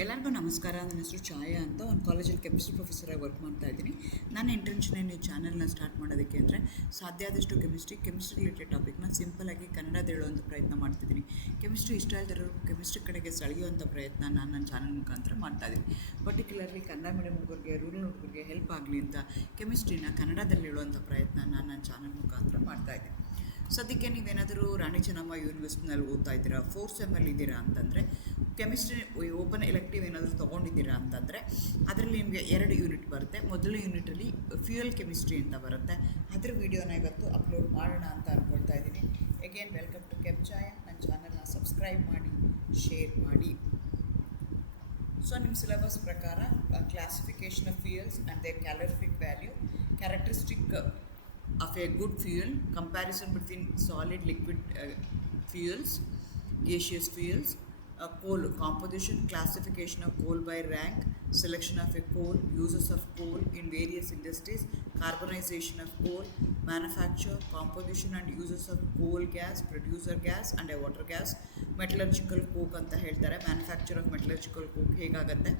ಎಲ್ಲರಿಗೂ ನಮಸ್ಕಾರ. ನನ್ನ ಹೆಸರು ಛಾಯಾ ಅಂತ. ಒಂದು ಕಾಲೇಜಲ್ಲಿ ಕೆಮಿಸ್ಟ್ರಿ ಪ್ರೊಫೆಸರಾಗಿ ವರ್ಕ್ ಮಾಡ್ತಾ ಇದ್ದೀನಿ. ನನ್ನ ಇಂಟೆನ್ಷನ್ ಏನು ಈ ಚಾನಲ್ನ ಸ್ಟಾರ್ಟ್ ಮಾಡೋದಕ್ಕೆ ಅಂದರೆ, ಸಾಧ್ಯ ಆದಷ್ಟು ಕೆಮಿಸ್ಟ್ರಿ ರಿಲೇಟೆಡ್ ಟಾಪಿಕ್ನ ಸಿಂಪಲಾಗಿ ಕನ್ನಡದ ಹೇಳುವಂಥ ಪ್ರಯತ್ನ ಮಾಡ್ತಿದ್ದೀನಿ. ಕೆಮಿಸ್ಟ್ರಿ ಇಷ್ಟ ಇಲ್ದಿರೋ ಕೆಮಿಸ್ಟ್ರಿ ಕಡೆಗೆ ಸೆಳೆಯುವಂಥ ಪ್ರಯತ್ನ ನಾನು ನನ್ನ ಚಾನಲ್ ಮುಖಾಂತರ ಮಾಡ್ತಾಯಿದ್ದೀನಿ. ಪರ್ಟಿಕ್ಯುಲರ್ಲಿ ಕನ್ನಡ ಮೀಡಿಯಂ ಹುಡುಗರಿಗೆ, ರೂರಲ್ ಹುಡುಗರಿಗೆ ಹೆಲ್ಪ್ ಆಗಲಿ ಅಂತ ಕೆಮಿಸ್ಟ್ರಿನ ಕನ್ನಡದಲ್ಲಿ ಹೇಳುವಂಥ ಪ್ರಯತ್ನ ನಾನು ನನ್ನ ಚಾನಲ್ ಮುಖಾಂತರ ಮಾಡ್ತಾಯಿದ್ದೀನಿ. ಸದ್ಯಕ್ಕೆ ನೀವೇನಾದರೂ ರಾಣಿ ಚೆನ್ನಮ್ಮ ಯೂನಿವರ್ಸಿಟಿನಲ್ಲಿ ಓದ್ತಾ ಇದ್ದೀರಾ, 4th ಸೆಮ್ಮಲ್ಲಿ ಇದ್ದೀರಾ ಅಂತಂದರೆ, ಕೆಮಿಸ್ಟ್ರಿ ಓಪನ್ ಎಲೆಕ್ಟಿವ್ ಏನಾದರೂ ತೊಗೊಂಡಿದ್ದೀರಾ ಅಂತಂದರೆ ಅದರಲ್ಲಿ ನಿಮಗೆ 2 ಯೂನಿಟ್ ಬರುತ್ತೆ. ಮೊದಲ ಯೂನಿಟಲ್ಲಿ ಫ್ಯೂಯಲ್ ಕೆಮಿಸ್ಟ್ರಿ ಅಂತ ಬರುತ್ತೆ. ಅದ್ರ ವೀಡಿಯೋನ ಇವತ್ತು ಅಪ್ಲೋಡ್ ಮಾಡೋಣ ಅಂತ ಅಂದ್ಕೊಳ್ತಾ ಇದ್ದೀನಿ. Again welcome to Chemchaya. ನನ್ನ ಚಾನಲ್ನ ಸಬ್ಸ್ಕ್ರೈಬ್ ಮಾಡಿ, ಶೇರ್ ಮಾಡಿ. ಸೊ ನಿಮ್ಮ ಸಿಲೆಬಸ್ ಪ್ರಕಾರ classification of fuels and their calorific value, characteristic of a good fuel, comparison between solid liquid fuels, gaseous fuels, coal composition, classification of coal by rank, selection of a coal, uses of coal in various industries, carbonization of coal, manufacture, composition and uses of coal gas, producer gas and a water gas, metallurgical coke ಅಂತ ಹೇಳ್ತಾರೆ. Manufacture of metallurgical coke ಹೇಗಾಗುತ್ತೆ,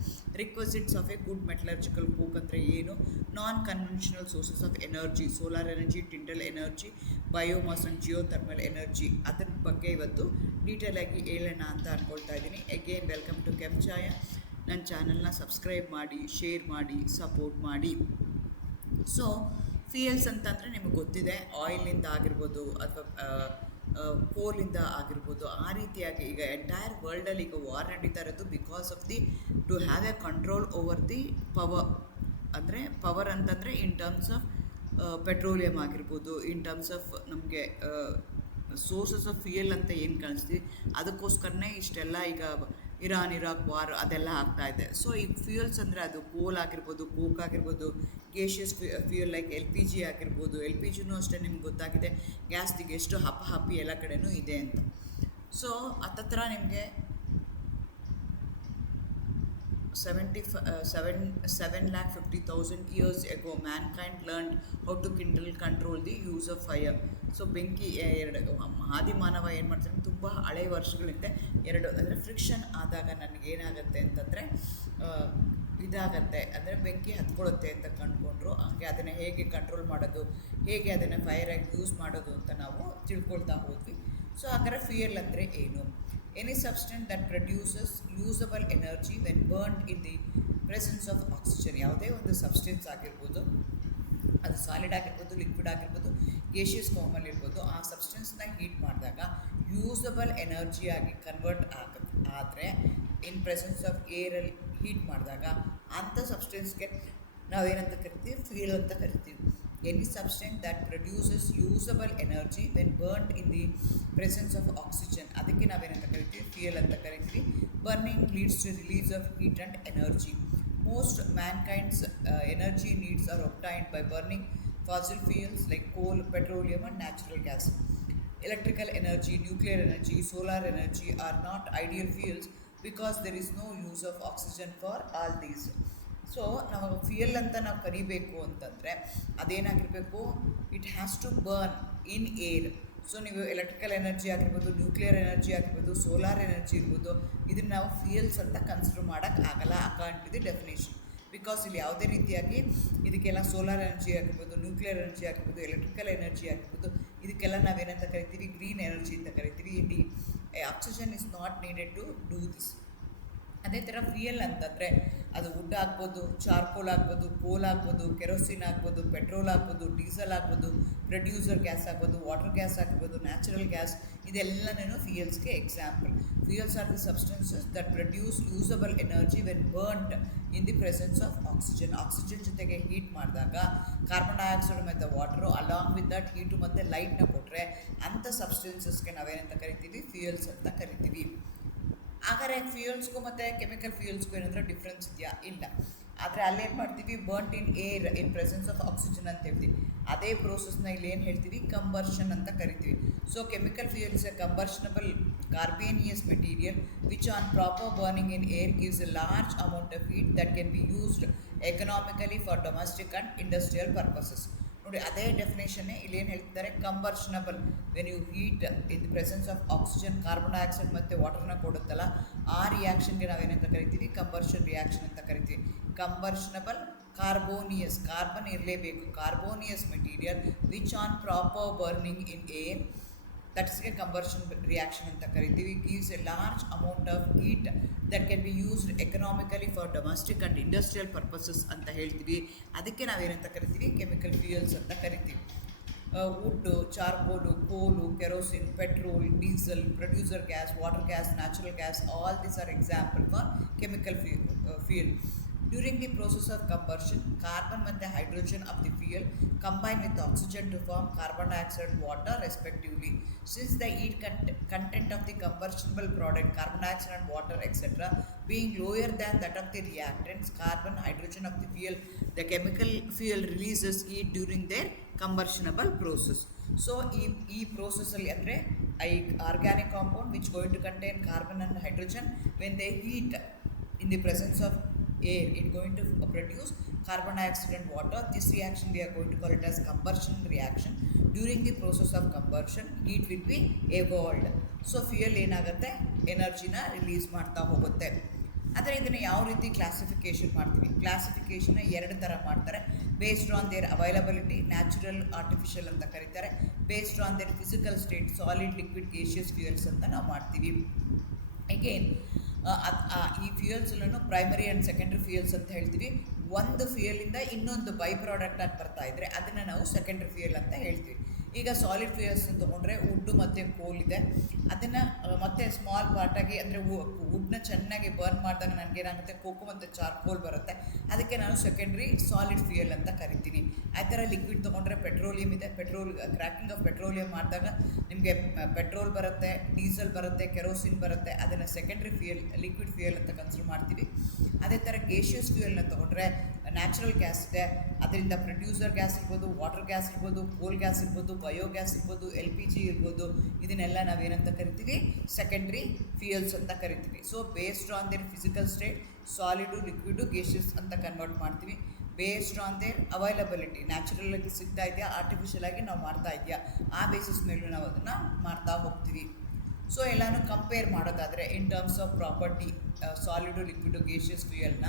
requisites of a good metallurgical coke ಅಂದರೆ ಏನು, non conventional sources of energy, solar energy, tidal energy, biomass and geothermal energy, ಅದ್ರ ಬಗ್ಗೆ ಇವತ್ತು ಡೀಟೇಲಾಗಿ ಹೇಳೋಣ ಅಂತ ಅಂದ್ಕೊಳ್ತಾ ಇದ್ದೀನಿ. Again welcome to Chemchaya. ನನ್ನ ಚಾನಲ್ನ ಸಬ್ಸ್ಕ್ರೈಬ್ ಮಾಡಿ, ಶೇರ್ ಮಾಡಿ, ಸಪೋರ್ಟ್ ಮಾಡಿ. ಸೊ ಫ್ಯೂಯಲ್ಸ್ ಅಂತಂದರೆ ನಿಮಗೆ ಗೊತ್ತಿದೆ, ಆಯಿಲಿಂದ ಆಗಿರ್ಬೋದು ಅಥವಾ ಕೋಲಿಂದ ಆಗಿರ್ಬೋದು. ಆ ರೀತಿಯಾಗಿ ಈಗ ಎಂಟೈರ್ ವರ್ಲ್ಡಲ್ಲಿ ಈಗ ವಾರ್ ನಡೀತಾ ಇರೋದು because of the to have a control over the power. ಅಂದರೆ ಪವರ್ ಅಂತಂದರೆ ಇನ್ ಟರ್ಮ್ಸ್ ಆಫ್ ಪೆಟ್ರೋಲಿಯಂ ಆಗಿರ್ಬೋದು, ಇನ್ ಟರ್ಮ್ಸ್ ಆಫ್ ನಮಗೆ ಸೋರ್ಸಸ್ ಆಫ್ ಫ್ಯೂಯಲ್ ಅಂತ ಏನು ಕಾಣಿಸ್ತೀವಿ, ಅದಕ್ಕೋಸ್ಕರನೇ ಇಷ್ಟೆಲ್ಲ ಈಗ ಇರಾನ್ ಇರಾಕ್ ವಾರ್ ಅದೆಲ್ಲ ಆಗ್ತಾ ಇದೆ. ಸೊ ಈಗ ಫ್ಯೂಯಲ್ಸ್ ಅಂದರೆ ಅದು ಕೋಲ್ ಆಗಿರ್ಬೋದು, ಕೋಕ್ ಆಗಿರ್ಬೋದು, ಗೇಷಿಯಸ್ ಫ್ಯೂಯಲ್ ಲೈಕ್ LPG ಆಗಿರ್ಬೋದು. LPGನೂ ಅಷ್ಟೇ ನಿಮ್ಗೆ ಗೊತ್ತಾಗಿದೆ, ಗ್ಯಾಸ್ದಿಗೆ ಎಷ್ಟು ಹಪ್ಪಿ ಎಲ್ಲ ಕಡೆನೂ ಇದೆ ಅಂತ. ಸೊ ಹತ್ತತ್ರ ನಿಮಗೆ 7,50,000 years ago mankind learned how to kindle, control the use of fire. So ಬೆಂಕಿ ಆದಿಮಾನವ ಏನು ಮಾಡ್ತಾರೆ, ತುಂಬ ಹಳೆಯ ವರ್ಷಗಳಿಂದ ಅಂದರೆ ಫ್ರಿಕ್ಷನ್ ಆದಾಗ ನನಗೇನಾಗುತ್ತೆ ಅಂತಂದರೆ ಇದಾಗತ್ತೆ, ಅಂದರೆ ಬೆಂಕಿ ಹತ್ಕೊಳ್ಳುತ್ತೆ ಅಂತ ಕಂಡುಕೊಂಡ್ರು. ಹಾಗೆ ಅದನ್ನು ಹೇಗೆ ಕಂಟ್ರೋಲ್ ಮಾಡೋದು, ಹೇಗೆ ಅದನ್ನು ಫೈರಾಗಿ ಯೂಸ್ ಮಾಡೋದು ಅಂತ ನಾವು ತಿಳ್ಕೊಳ್ತಾ ಹೋದ್ವಿ. ಸೊ ಹಾಗಾದ್ರೆ ಫ್ಯೂಯಲ್ ಅಂದರೆ ಏನು? Any substance that produces usable energy when burned in the presence of oxygen. ಯಾವುದೇ ಒಂದು ಸಬ್ಸ್ಟೆನ್ಸ್ ಆಗಿರ್ಬೋದು, ಅದು ಸಾಲಿಡ್ ಆಗಿರ್ಬೋದು, ಲಿಕ್ವಿಡ್ ಆಗಿರ್ಬೋದು, ಗೇಷಿಯಸ್ ಫಾರ್ಮಲ್ಲಿ ಇರ್ಬೋದು, ಆ ಸಬ್ಸ್ಟೆನ್ಸ್ನ ಹೀಟ್ ಮಾಡಿದಾಗ ಯೂಸಬಲ್ ಎನರ್ಜಿಯಾಗಿ ಕನ್ವರ್ಟ್ ಆದರೆ ಇನ್ ಪ್ರೆಸೆನ್ಸ್ ಆಫ್ ಏರಲ್ಲಿ ಹೀಟ್ ಮಾಡಿದಾಗ ಅಂಥ ಸಬ್ಸ್ಟೆನ್ಸ್ಗೆ ನಾವೇನಂತ ಕರಿತೀವಿ, ಫ್ಯೂಯಲ್ ಅಂತ ಕರಿತೀವಿ. Any substance that produces usable energy when burnt in the presence of oxygen, ಅದಕ್ಕೆ ನಾವೇನಂತ ಕರಿತೀವಿ, ಫ್ಯೂಯಲ್ ಅಂತ ಕರಿತೀವಿ. Burning leads to release of heat and energy. Most mankind's energy needs are obtained by burning fossil fuels like coal, petroleum and natural gas. Electrical energy, nuclear energy, solar energy are not ideal fuels because there is no use of oxygen for all these. So ನಾವು fuel ಅಂತ ನಾವು ಕರಿಬೇಕು ಅಂತಂದರೆ ಅದೇನಾಗಿರಬೇಕು, it has to burn in air. So ನೀವು electrical energy ಆಗಿರ್ಬೋದು, nuclear energy ಆಗಿರ್ಬೋದು, solar energy ಇರ್ಬೋದು, ಇದನ್ನು ನಾವು ಫ್ಯೂಯಲ್ಸ್ ಅಂತ ಕನ್ಸಿಡರ್ ಮಾಡೋಕ್ಕಾಗಲ್ಲ according to the definition. Because ಇಲ್ಲಿ ಯಾವುದೇ ರೀತಿಯಾಗಿ ಇದಕ್ಕೆಲ್ಲ ಸೋಲಾರ್ ಎನರ್ಜಿ ಆಗಿರ್ಬೋದು, ನ್ಯೂಕ್ಲಿಯರ್ ಎನರ್ಜಿ ಆಗಿರ್ಬೋದು, ಎಲೆಕ್ಟ್ರಿಕಲ್ ಎನರ್ಜಿ ಆಗಿರ್ಬೋದು, ಇದಕ್ಕೆಲ್ಲ ನಾವೇನಂತ ಕರಿತೀವಿ, ಗ್ರೀನ್ ಎನರ್ಜಿ ಅಂತ ಕರಿತೀವಿ. ಇಲ್ಲಿ oxygen is not needed to do this. ಅದೇ ಥರ ಫ್ಯೂಯಲ್ ಅಂತಂದರೆ ಅದು ವುಡ್ ಆಗ್ಬೋದು, ಚಾರ್ಕೋಲ್ ಆಗ್ಬೋದು, ಕೋಲ್ ಆಗ್ಬೋದು, ಕೆರೋಸಿನ್ ಆಗ್ಬೋದು, ಪೆಟ್ರೋಲ್ ಆಗ್ಬೋದು, ಡೀಸೆಲ್ ಆಗ್ಬೋದು, ಪ್ರೊಡ್ಯೂಸರ್ ಗ್ಯಾಸ್ ಆಗ್ಬೋದು, ವಾಟರ್ ಗ್ಯಾಸ್ ಆಗ್ಬೋದು, ನ್ಯಾಚುರಲ್ ಗ್ಯಾಸ್, ಇದೆಲ್ಲನೂ ಫ್ಯೂಯಲ್ಸ್ಗೆ example. Fuels are the substances that produce usable energy when burned in the presence of oxygen. Oxygen ಜೊತೆಗೆ ಹೀಟ್ ಮಾಡಿದಾಗ ಕಾರ್ಬನ್ ಡೈಆಕ್ಸೈಡ್ ಮತ್ತು water along with that heat ಮತ್ತು ಲೈಟ್ನ ಕೊಟ್ಟರೆ ಅಂಥ ಸಬ್ಸ್ಟೆನ್ಸಸ್ಗೆ ನಾವೇನಂತ ಕರಿತೀವಿ, ಫ್ಯೂಯಲ್ಸ್ ಅಂತ ಕರಿತೀವಿ. ಹಾಗಾದ್ರೆ ಫ್ಯೂಯಲ್ಸ್ಗೂ ಮತ್ತು ಕೆಮಿಕಲ್ ಫ್ಯೂಯಲ್ಸ್ಗೂ ಏನಾದರೂ ಡಿಫ್ರೆನ್ಸ್ ಇದೆಯಾ? ಇಲ್ಲ. ಆದರೆ ಅಲ್ಲೇನು ಮಾಡ್ತೀವಿ, burnt in air in presence of oxygen ಅಂತ ಹೇಳ್ತೀವಿ. ಅದೇ ಪ್ರೋಸೆಸ್ನ ಇಲ್ಲಿ ಏನು ಹೇಳ್ತೀವಿ, ಕಂಬರ್ಷನ್ ಅಂತ ಕರಿತೀವಿ. So chemical fuel is a combustible carbonaceous material which on proper burning in air gives a large amount of heat that can be used economically for domestic and industrial purposes. ನೋಡಿ, ಅದೇ ಡೆಫಿನೇಷನ್ನೇ ಇಲ್ಲಿ ಏನು ಹೇಳ್ತಿದ್ದಾರೆ, combustible when you heat in the presence of oxygen, carbon dioxide ಮತ್ತು ವಾಟರ್ನ ಕೊಡುತ್ತಲ್ಲ, ಆ ರಿಯಾಕ್ಷನ್ಗೆ ನಾವೇನಂತ ಕರಿತೀವಿ, ಕಂಬರ್ಷನ್ ರಿಯಾಕ್ಷನ್ ಅಂತ ಕರಿತೀವಿ. ಕಂಬರ್ಷನಬಲ್ ಕಾರ್ಬೋನಿಯಸ್, ಕಾರ್ಬನ್ ಇರಲೇಬೇಕು, carbonaceous material which on proper burning in air, ದಟ್ಸ್ಗೆ ಕಂಬರ್ಷನ್ ರಿಯಾಕ್ಷನ್ ಅಂತ ಕರಿತೀವಿ. Gives a large amount of heat that can be used economically for domestic and industrial purposes ಅಂತ ಹೇಳ್ತೀವಿ. ಅದಕ್ಕೆ ನಾವೇನಂತ ಕರಿತೀವಿ, ಕೆಮಿಕಲ್ ಫ್ಯೂಯಲ್ಸ್ ಅಂತ ಕರಿತೀವಿ. ವುಡ್ಡು, ಚಾರ್ಕೋಲು, ಕೋಲು, kerosene, petrol, diesel, producer gas, water gas, natural gas, all these are example for chemical fuel. During the process of combustion, carbon ಮತ್ತು hydrogen of the fuel combine with oxygen to form carbon dioxide, water respectively. Since the heat content of the combustible product, carbon dioxide and water etc. being lower than that of the reactants, carbon, hydrogen of the fuel, the chemical fuel releases heat during their combustible process. So ಈ ಪ್ರೋಸೆಸ್ಸಲ್ಲಿ ಅಂದರೆ organic compound which going to contain carbon and hydrogen, when they heat in the presence of air, it going to produce carbon dioxide and water. This reaction we are going to call it as combustion reaction. During the process of combustion, heat will be evolved. So fuel ಏನಾಗುತ್ತೆ, ಎನರ್ಜಿನ release ಮಾಡ್ತಾ ಹೋಗುತ್ತೆ. ಆದರೆ ಇದನ್ನು ಯಾವ ರೀತಿ classification ಮಾಡ್ತೀವಿ? ಕ್ಲಾಸಿಫಿಕೇಷನ್ನ ಎರಡು ಥರ ಮಾಡ್ತಾರೆ. Based on their availability, natural, artificial ಅಂತ ಕರೀತಾರೆ. Based on their physical state, solid, liquid, gaseous fuels ಅಂತ ನಾವು ಮಾಡ್ತೀವಿ. ಅಗೇನ್ ಈ ಫ್ಯೂಯಲ್ಸಲ್ಲೂ ಪ್ರೈಮರಿ ಆ್ಯಂಡ್ ಸೆಕೆಂಡ್ರಿ ಫ್ಯೂಯಲ್ಸ್ ಅಂತ ಹೇಳ್ತೀವಿ. ಒಂದು ಫ್ಯೂಯಲಿಂದ ಇನ್ನೊಂದು ಬೈ ಪ್ರಾಡಕ್ಟ್ ಆಗಿ ಬರ್ತಾ ಇದ್ದರೆ ಅದನ್ನು ನಾವು ಸೆಕೆಂಡ್ರಿ ಫ್ಯೂಯಲ್ ಅಂತ ಹೇಳ್ತೀವಿ. ಈಗ ಸಾಲಿಡ್ ಫ್ಯೂಯಲ್ಸ್ ತೊಗೊಂಡ್ರೆ ವುಡ್ಡು ಮತ್ತು ಕೋಲ್ ಇದೆ, ಅದನ್ನು ಮತ್ತೆ ಸ್ಮಾಲ್ ಪಾರ್ಟಾಗಿ ಅಂದರೆ ವುಡ್ನ ಚೆನ್ನಾಗಿ ಬರ್ನ್ ಮಾಡಿದಾಗ ನನಗೇನಾಗುತ್ತೆ, ಕೋಕೋ ಮತ್ತು ಚಾರ್ಕೋಲ್ ಬರುತ್ತೆ, ಅದಕ್ಕೆ ನಾನು ಸೆಕೆಂಡ್ರಿ ಸಾಲಿಡ್ ಫ್ಯೂಯಲ್ ಅಂತ ಕರಿತೀನಿ. ಆ ಥರ ಲಿಕ್ವಿಡ್ ತೊಗೊಂಡ್ರೆ ಪೆಟ್ರೋಲಿಯಂ ಇದೆ, ಕ್ರ್ಯಾಕಿಂಗ್ ಆಫ್ ಪೆಟ್ರೋಲಿಯಂ ಮಾಡಿದಾಗ ನಿಮಗೆ ಪೆಟ್ರೋಲ್ ಬರುತ್ತೆ, ಡೀಸೆಲ್ ಬರುತ್ತೆ, ಕೆರೋಸಿನ್ ಬರುತ್ತೆ, ಅದನ್ನು ಸೆಕೆಂಡ್ರಿ ಫ್ಯೂಯಲ್, ಲಿಕ್ವಿಡ್ ಫ್ಯೂಯಲ್ ಅಂತ ಕನ್ಸಿಡರ್ ಮಾಡ್ತೀವಿ. ಅದೇ ಥರ ಗೇಷಿಯಸ್ ಫ್ಯೂಯಲ್ನ ತೊಗೊಂಡ್ರೆ ನ್ಯಾಚುರಲ್ ಗ್ಯಾಸ್ ಇದೆ, ಅದರಿಂದ ಪ್ರೊಡ್ಯೂಸರ್ ಗ್ಯಾಸ್ ಇರ್ಬೋದು, ವಾಟರ್ ಗ್ಯಾಸ್ ಇರ್ಬೋದು, ಕೋಲ್ ಗ್ಯಾಸ್ ಇರ್ಬೋದು, ಬಯೋಗ್ಯಾಸ್ ಇರ್ಬೋದು, LPG ಇರ್ಬೋದು, ಇದನ್ನೆಲ್ಲ ನಾವೇನಂತ ಕರಿತೀವಿ, ಸೆಕೆಂಡ್ರಿ ಫ್ಯೂಯಲ್ಸ್ ಅಂತ ಕರಿತೀವಿ. So based on their physical state, solid, liquid, gaseous ಅಂತ ಕನ್ವರ್ಟ್ ಮಾಡ್ತೀವಿ. Based on their availability, natural ಆಗಿ ಸಿಗ್ತಾ ಇದೆಯಾ, ಆರ್ಟಿಫಿಷಿಯಲ್ ಆಗಿ ನಾವು ಮಾಡ್ತಾ ಇದೆಯಾ, ಆ ಬೇಸಿಸ್ ಮೇಲೂ ನಾವು ಅದನ್ನು ಮಾಡ್ತಾ ಹೋಗ್ತೀವಿ. ಸೊ ಎಲ್ಲನೂ ಕಂಪೇರ್ ಮಾಡೋದಾದರೆ in terms of property, solid, liquid, gaseous ಫ್ಯೂಯಲ್ನ.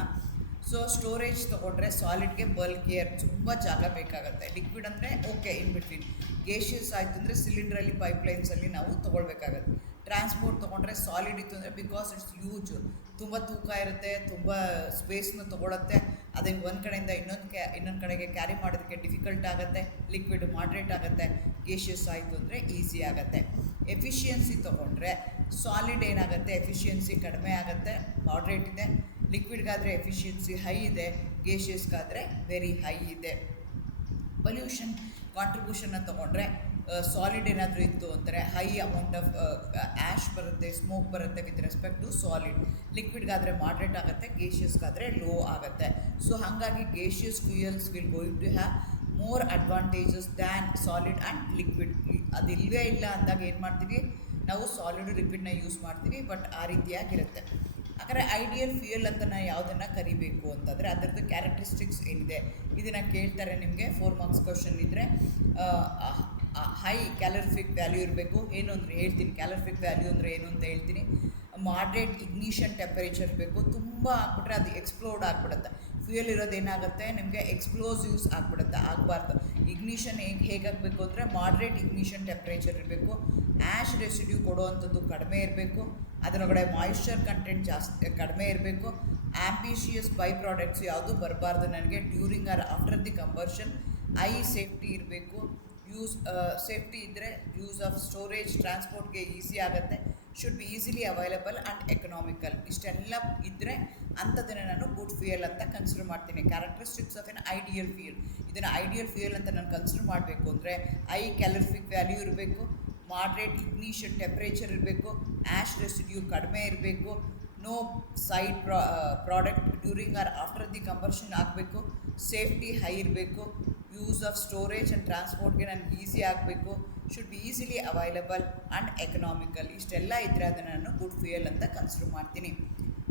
ಸೊ ಸ್ಟೋರೇಜ್ ತೊಗೊಂಡ್ರೆ ಸಾಲಿಡ್ಗೆ ಬಲ್ಕ್ ಏರ್ ತುಂಬ ಜಾಗ ಬೇಕಾಗುತ್ತೆ, ಲಿಕ್ವಿಡ್ ಅಂದರೆ ಓಕೆ ಇನ್ ಬಿಟ್ವೀನ್, ಗೇಷಿಯಸ್ ಆಯಿತು ಅಂದರೆ ಸಿಲಿಂಡ್ರಲ್ಲಿ ಪೈಪ್ಲೈನ್ಸಲ್ಲಿ ನಾವು ತೊಗೊಳ್ಬೇಕಾಗತ್ತೆ. ಟ್ರಾನ್ಸ್ಪೋರ್ಟ್ ತೊಗೊಂಡ್ರೆ ಸಾಲಿಡ್ ಇತ್ತು ಅಂದರೆ ಬಿಕಾಸ್ ಇಟ್ಸ್ ಯೂಜ್, ತುಂಬ ತೂಕ ಇರುತ್ತೆ, ತುಂಬ ಸ್ಪೇಸ್ನ ತೊಗೊಳುತ್ತೆ, ಅದನ್ನು ಒಂದು ಕಡೆಯಿಂದ ಇನ್ನೊಂದು ಕಡೆಗೆ ಕ್ಯಾರಿ ಮಾಡೋದಕ್ಕೆ ಡಿಫಿಕಲ್ಟ್ ಆಗುತ್ತೆ. ಲಿಕ್ವಿಡ್ ಮಾಡ್ರೇಟ್ ಆಗುತ್ತೆ, ಗೇಷಿಯಸ್ ಆಯಿತು ಅಂದರೆ ಈಸಿ ಆಗುತ್ತೆ. ಎಫಿಷಿಯನ್ಸಿ ತೊಗೊಂಡ್ರೆ ಸಾಲಿಡ್ ಏನಾಗುತ್ತೆ, ಎಫಿಷಿಯನ್ಸಿ ಕಡಿಮೆ ಆಗುತ್ತೆ, ಮಾಡ್ರೇಟ್ ಇದೆ. ಲಿಕ್ವಿಡ್ಗಾದರೆ ಎಫಿಷಿಯನ್ಸಿ ಹೈ ಇದೆ, ಗೇಷಿಯಸ್ಗಾದರೆ ವೆರಿ ಹೈ ಇದೆ. ಪೊಲ್ಯೂಷನ್ ಕಾಂಟ್ರಿಬ್ಯೂಷನ್ನ ತೊಗೊಂಡ್ರೆ ಸಾಲಿಡ್ ಏನಾದರೂ ಇತ್ತು ಅಂದರೆ ಹೈ ಅಮೌಂಟ್ ಆಫ್ ಆ್ಯಶ್ ಬರುತ್ತೆ, ಸ್ಮೋಕ್ ಬರುತ್ತೆ ವಿತ್ ರೆಸ್ಪೆಕ್ಟ್ ಟು ಸಾಲಿಡ್. ಲಿಕ್ವಿಡ್ಗಾದರೆ ಮಾಡ್ರೇಟ್ ಆಗುತ್ತೆ, ಗೇಷಿಯಸ್ಗಾದರೆ ಲೋ ಆಗುತ್ತೆ. ಸೊ ಹಾಗಾಗಿ gaseous fuels will going to have more advantages than solid and liquid. ಅದು ಇಲ್ಲವೇ ಇಲ್ಲ ಅಂದಾಗ ಏನು ಮಾಡ್ತೀವಿ ನಾವು, ಸಾಲಿಡ್ ಲಿಕ್ವಿಡ್ನ ಯೂಸ್ ಮಾಡ್ತೀವಿ, ಬಟ್ ಆ ರೀತಿಯಾಗಿರುತ್ತೆ. ಹಾಗಾದರೆ ಐಡಿಯಲ್ ಫ್ಯೂಯಲ್ ಅಂತ ನಾವು ಯಾವುದನ್ನು ಕರಿಬೇಕು ಅಂತಂದರೆ ಅದರದ್ದು ಕ್ಯಾರೆಕ್ಟರಿಸ್ಟಿಕ್ಸ್ ಏನಿದೆ ಇದನ್ನು ಕೇಳ್ತಾರೆ ನಿಮಗೆ. 4 ಮಾರ್ಕ್ಸ್ ಕ್ವಶನ್ ಇದ್ದರೆ ಹೈ ಕ್ಯಾಲರಿಫಿಕ್ ವ್ಯಾಲ್ಯೂ ಇರಬೇಕು. ಏನು ಅಂದರೆ ಹೇಳ್ತೀನಿ, ಕ್ಯಾಲರಿಫಿಕ್ ವ್ಯಾಲ್ಯೂ ಅಂದರೆ ಏನು ಅಂತ ಹೇಳ್ತೀನಿ. ಮಾಡ್ರೇಟ್ ಇಗ್ನಿಷನ್ ಟೆಂಪರೇಚರ್ ಇರಬೇಕು. ತುಂಬ ಹಾಕ್ಬಿಟ್ರೆ ಅದು ಎಕ್ಸ್ಪ್ಲೋಡ್ ಆಗಿಬಿಡುತ್ತೆ. ಫ್ಯೂಯಲ್ ಇರೋದೇನಾಗುತ್ತೆ ನಿಮಗೆ, ಎಕ್ಸ್ಪ್ಲೋಸಿವ್ಸ್ ಆಗಿಬಿಡುತ್ತೆ, ಆಗಬಾರ್ದು. ಇಗ್ನಿಷನ್ ಹೇಗಾಗಬೇಕು ಅಂದರೆ ಮಾಡ್ರೇಟ್ ಇಗ್ನಿಷನ್ ಟೆಂಪ್ರೇಚರ್ ಇರಬೇಕು. ಆ್ಯಶ್ ರೆಸಿಡ್ಯೂ ಕೊಡುವಂಥದ್ದು ಕಡಿಮೆ ಇರಬೇಕು. ಅದರೊಳಗಡೆ ಮಾಯಿಶ್ಚರ್ ಕಂಟೆಂಟ್ ಜಾಸ್ತಿ ಕಡಿಮೆ ಇರಬೇಕು. ಆಂಬಿಷಿಯಸ್ ಬೈ ಪ್ರಾಡಕ್ಟ್ಸ್ ಯಾವುದು ಬರಬಾರ್ದು ನನಗೆ. During or after the combustion safety ಇರಬೇಕು. ಸೇಫ್ಟಿ ಇದ್ದರೆ ಯೂಸ್ ಆಫ್ ಸ್ಟೋರೇಜ್, ಟ್ರಾನ್ಸ್ಪೋರ್ಟ್ಗೆ ಈಸಿ ಆಗುತ್ತೆ. Should be easily available and economical. ಇಷ್ಟೆಲ್ಲ ಇದ್ದರೆ ಅಂಥದ್ದನ್ನು ನಾನು ಗುಡ್ ಫ್ಯೂಯಲ್ ಅಂತ ಕನ್ಸಿಡರ್ ಮಾಡ್ತೀನಿ. Characteristics of an ideal fuel, ಇದನ್ನು ಐಡಿಯಲ್ ಫ್ಯೂಯಲ್ ಅಂತ ನಾನು ಕನ್ಸಿಡರ್ ಮಾಡಬೇಕು ಅಂದರೆ ಹೈ ಕ್ಯಾಲರಿಫಿಕ್ ವ್ಯಾಲ್ಯೂ ಇರಬೇಕು, ಮಾಡ್ರೇಟ್ ಇಗ್ನಿಷನ್ ಟೆಂಪ್ರೇಚರ್ ಇರಬೇಕು, ಆ್ಯಶ್ ರೆಸಿಡ್ಯೂ ಕಡಿಮೆ ಇರಬೇಕು, no side product during or after the combustion ಆಗಬೇಕು, ಸೇಫ್ಟಿ ಹೈ ಇರಬೇಕು, ಯೂಸ್ ಆಫ್ ಸ್ಟೋರೇಜ್ ಆ್ಯಂಡ್ ಟ್ರಾನ್ಸ್ಪೋರ್ಟ್ಗೆ ನನಗೆ ಈಸಿ ಆಗಬೇಕು, should be easily available and economical. ಇಷ್ಟೆಲ್ಲ ಇದ್ದರೆ ಅದನ್ನು ನಾನು ಗುಡ್ ಫ್ಯೂಯಲ್ ಅಂತ ಕನ್ಸಿಡರ್ ಮಾಡ್ತೀನಿ.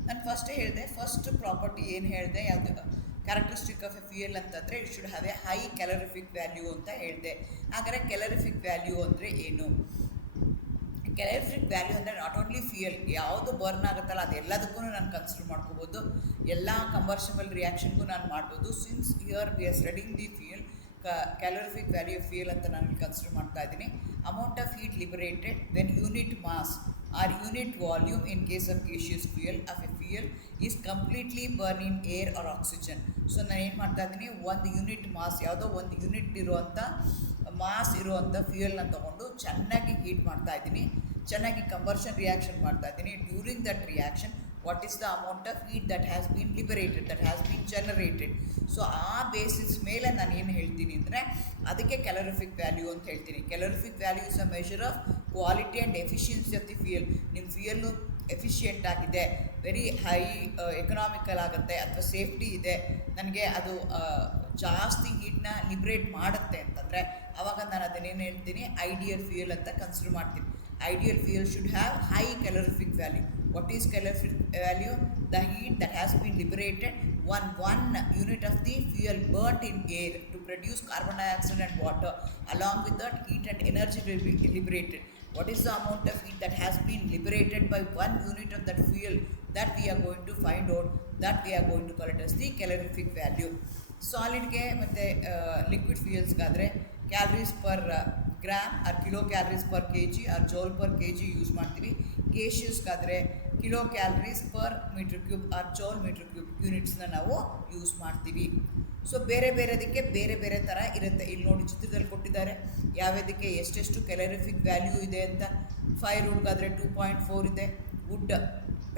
ನಾನು ಫಸ್ಟೇ ಹೇಳಿದೆ, ಫಸ್ಟ್ ಪ್ರಾಪರ್ಟಿ ಏನು ಹೇಳಿದೆ, ಯಾವುದು ಕ್ಯಾರೆಕ್ಟರಿಸ್ಟಿಕ್ ಆಫ್ ಎ ಫ್ಯೂಯಲ್ ಅಂತಂದರೆ it should have A high calorific value ಅಂತ ಹೇಳಿದೆ. ಹಾಗಾದರೆ ಕ್ಯಾಲರಿಫಿಕ್ ವ್ಯಾಲ್ಯೂ ಅಂದರೆ ಏನು? ಕ್ಯಾಲರಿಫಿಕ್ ವ್ಯಾಲ್ಯೂ ಅಂದರೆ ನಾಟ್ ಓನ್ಲಿ ಫ್ಯೂಯಲ್, ಯಾವುದು ಬರ್ನ್ ಆಗುತ್ತಲ್ಲ ಅದೆಲ್ಲದಕ್ಕೂ ನಾನು ಕನ್ಸಿಡರ್ ಮಾಡ್ಕೋಬೋದು, ಎಲ್ಲ ಕಂಬರ್ಷಬಲ್ ರಿಯಾಕ್ಷನ್ಗೂ ನಾನು ಮಾಡ್ಬೋದು. Since here we are studying the fuel, calorific value of fuel ಅಂತ ನಾನು ಕನ್ಸಿಡರ್ ಮಾಡ್ತಾ ಇದ್ದೀನಿ. Amount of heat liberated when unit mass or unit volume in case of gaseous fuel of a fuel is completely burn in air or oxygen. So ನಾನು ಏನು ಮಾಡ್ತಾ ಇದ್ದೀನಿ, ಒಂದು unit mass, ಯಾವುದೋ ಒಂದು ಯೂನಿಟ್ ಇರುವಂಥ ಮಾಸ್ ಇರುವಂಥ ಫ್ಯೂಯಲ್ನ ತೊಗೊಂಡು ಚೆನ್ನಾಗಿ ಹೀಟ್ ಮಾಡ್ತಾ ಇದ್ದೀನಿ, ಚೆನ್ನಾಗಿ ಕಂಬರ್ಷನ್ ರಿಯಾಕ್ಷನ್ ಮಾಡ್ತಾ ಇದ್ದೀನಿ. During that reaction what is the amount of heat that has been liberated, that has been generated. So ಆ ಬೇಸಿಸ್ ಮೇಲೆ ನಾನು ಏನು ಹೇಳ್ತೀನಿ ಅಂದರೆ ಅದಕ್ಕೆ ಕ್ಯಾಲರಿಫಿಕ್ ವ್ಯಾಲ್ಯೂ ಅಂತ ಹೇಳ್ತೀನಿ. Calorific value is a measure of quality and efficiency of the fuel. ನಿಮ್ಮ ಫ್ಯೂಯಲ್ಲು ಎಫಿಷಿಯೆಂಟ್ ಆಗಿದೆ, ವೆರಿ ಹೈ ಎಕನಾಮಿಕಲ್ ಆಗುತ್ತೆ, ಅಥವಾ ಸೇಫ್ಟಿ ಇದೆ, ನನಗೆ ಅದು ಜಾಸ್ತಿ ಹೀಟ್ನ ಲಿಬ್ರೇಟ್ ಮಾಡುತ್ತೆ ಅಂತಂದರೆ ಆವಾಗ ನಾನು ಅದನ್ನೇನು ಹೇಳ್ತೀನಿ, ಐಡಿಯಲ್ ಫ್ಯೂಯಲ್ ಅಂತ ಕನ್ಸಿಡರ್ ಮಾಡ್ತೀನಿ. Ideal fuel should have high calorific value. What is calorific value? The heat that has been liberated one unit of the fuel burnt in air to produce carbon dioxide and water. Along with that, heat and energy will be liberated. What is the amount of heat that has been liberated by 1 unit of that fuel? That we are going to find out. That we are going to call it as the calorific value. ಸಾಲಿಡ್ಗೆ ಮತ್ತು liquid ಫ್ಯೂಯಲ್ಸ್ಗಾದರೆ calories per gram or kilo calories per K G or joule per K G use ಮಾಡ್ತೀವಿ. ಗೇಷಿಯಸ್ಗಾದರೆ kilo calories per metre cube or joule metre cube ಯೂನಿಟ್ಸ್ನ ನಾವು use ಮಾಡ್ತೀವಿ. So ಬೇರೆ ಬೇರೆದಕ್ಕೆ ಬೇರೆ ಬೇರೆ ಥರ ಇರುತ್ತೆ. ಇಲ್ಲಿ ನೋಡಿ ಚಿತ್ರದಲ್ಲಿ ಕೊಟ್ಟಿದ್ದಾರೆ ಯಾವ್ಯಾವುದಕ್ಕೆ ಎಷ್ಟೆಷ್ಟು ಕ್ಯಾಲರಿಫಿಕ್ ವ್ಯಾಲ್ಯೂ ಇದೆ ಅಂತ. ಫೈರ್ ವುಡ್ಗಾದರೆ 2.4 ಇದೆ, ವುಡ್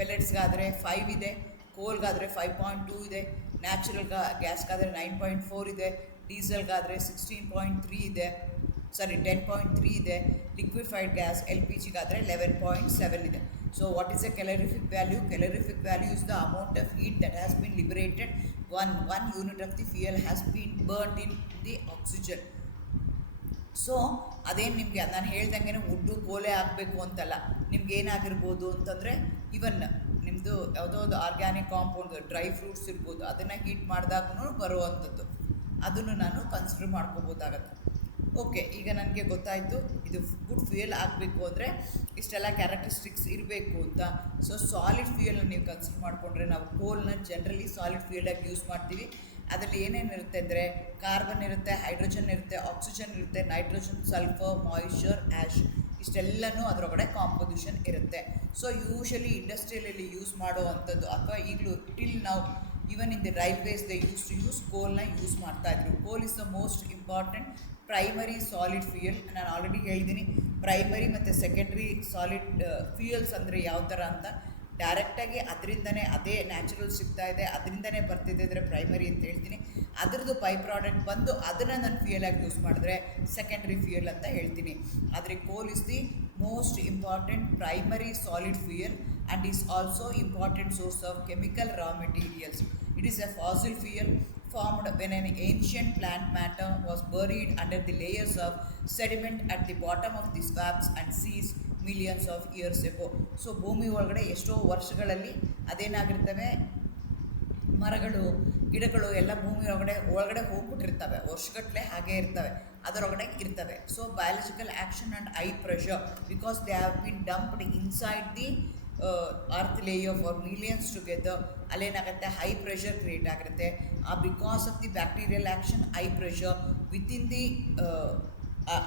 ಪೆಲೆಟ್ಸ್ಗಾದರೆ 5 ಇದೆ, ಕೋಲ್ಗಾದರೆ 5.2 ಇದೆ, ನ್ಯಾಚುರಲ್ ಗ್ಯಾಸ್ಗಾದರೆ 9.4 ಇದೆ, ಡೀಸೆಲ್ಗಾದರೆ 16.3 ಇದೆ, 10.3 ಇದೆ, ಲಿಕ್ವಿಫೈಡ್ ಗ್ಯಾಸ್ ಎಲ್ ಪಿ ಜಿಗಾದರೆ 11.7 ಇದೆ. So what is A calorific value? Calorific value is the amount of heat that has been liberated one unit of the fuel has been burned in the oxygen. So ಅದೇನು ನಿಮಗೆ ನಾನು ಹೇಳ್ದಂಗೆ wood ಕೋಲೆ ಆಗಬೇಕು ಅಂತಲ್ಲ, ನಿಮ್ಗೆ ಏನಾಗಿರ್ಬೋದು ಅಂತಂದರೆ ಇವನ್ ನಿಮ್ಮದು ಯಾವುದೋ ಒಂದು ಆರ್ಗ್ಯಾನಿಕ್ ಕಾಂಪೌಂಡ್, ಡ್ರೈ ಫ್ರೂಟ್ಸ್ ಇರ್ಬೋದು, ಅದನ್ನು ಹೀಟ್ ಮಾಡಿದಾಗೂ ಬರುವಂಥದ್ದು, ಅದನ್ನು ನಾನು ಕನ್ಸಿಡರ್ ಮಾಡ್ಕೋಬೋದಾಗತ್ತೆ. ಓಕೆ, ಈಗ ನನಗೆ ಗೊತ್ತಾಯಿತು ಇದು ಗುಡ್ ಫ್ಯೂಯಲ್ ಆಗಬೇಕು ಅಂದರೆ ಇಷ್ಟೆಲ್ಲ ಕ್ಯಾರೆಕ್ಟರಿಸ್ಟಿಕ್ಸ್ ಇರಬೇಕು ಅಂತ. ಸೊ ಸಾಲಿಡ್ ಫ್ಯೂಯಲ್ನ ನೀವು ಕನ್ಸಿಡರ್ ಮಾಡಿಕೊಂಡ್ರೆ ನಾವು ಕೋಲ್ನ ಜನರಲಿ ಸಾಲಿಡ್ ಫ್ಯೂಯಲಾಗಿ ಯೂಸ್ ಮಾಡ್ತೀವಿ. ಅದರಲ್ಲಿ ಏನೇನಿರುತ್ತೆ ಅಂದರೆ ಕಾರ್ಬನ್ ಇರುತ್ತೆ, ಹೈಡ್ರೋಜನ್ ಇರುತ್ತೆ, ಆಕ್ಸಿಜನ್ ಇರುತ್ತೆ, ನೈಟ್ರೋಜನ್, ಸಲ್ಫರ್, ಮಾಯಿಶ್ಚರ್, ಆ್ಯಶ್, ಇಷ್ಟೆಲ್ಲನೂ ಅದರೊಳಗಡೆ ಕಾಂಪೊಸಿಷನ್ ಇರುತ್ತೆ. ಸೊ ಯೂಶಲಿ ಇಂಡಸ್ಟ್ರಿಯಲಲ್ಲಿ ಯೂಸ್ ಮಾಡೋ ಅಂಥದ್ದು, ಅಥವಾ ಈಗಲೂ ಟಿಲ್ ನಾವು even in the railways they use ಕೋಲ್ನ ಯೂಸ್ ಮಾಡ್ತಾಯಿದ್ರು. Coal is the most important primary solid fuel. ನಾನು ಆಲ್ರೆಡಿ ಹೇಳಿದ್ದೀನಿ ಪ್ರೈಮರಿ ಮತ್ತು ಸೆಕೆಂಡ್ರಿ ಸಾಲಿಡ್ ಫ್ಯೂಯಲ್ಸ್ ಅಂದರೆ ಯಾವ ಥರ ಅಂತ. ಡೈರೆಕ್ಟಾಗಿ ಅದರಿಂದನೇ ಅದೇ ನ್ಯಾಚುರಲ್ ಸಿಗ್ತಾ ಇದೆ, ಅದರಿಂದನೇ ಬರ್ತಿದೆ ಅಂದರೆ ಪ್ರೈಮರಿ ಅಂತ ಹೇಳ್ತೀನಿ. ಅದರದ್ದು ಬೈ ಪ್ರಾಡಕ್ಟ್ ಬಂದು ಅದನ್ನು ನಾನು ಫ್ಯೂಯಲಾಗಿ ಯೂಸ್ ಮಾಡಿದ್ರೆ ಸೆಕೆಂಡ್ರಿ ಫ್ಯೂಯಲ್ ಅಂತ ಹೇಳ್ತೀನಿ. ಆದರೆ ಕೋಲ್ is the most important primary solid fuel and is also important source of chemical raw materials. It is a fossil fuel formed when an ancient plant matter was buried under the layers of sediment at the bottom of the swamps and seas millions of years ago. So ಭೂಮಿ ಒಳಗಡೆ ಎಷ್ಟೋ ವರ್ಷಗಳಲ್ಲಿ ಅದೇನಾಗಿರ್ತವೆ, ಮರಗಳು, ಗಿಡಗಳು ಎಲ್ಲ ಭೂಮಿ ಒಳಗಡೆ ಹೋಗ್ಬಿಟ್ಟಿರ್ತವೆ, ವರ್ಷಗಟ್ಟಲೆ ಹಾಗೇ ಇರ್ತವೆ, ಅದರೊಳಗಡೆ ಇರ್ತವೆ. So biological action and high pressure because they have been dumped inside the earth layer for millions together. ಅಲ್ಲೇನಾಗುತ್ತೆ, ಹೈ ಪ್ರೆಷರ್ ಕ್ರಿಯೇಟ್ ಆಗಿರುತ್ತೆ. Because of the bacterial action, high pressure within the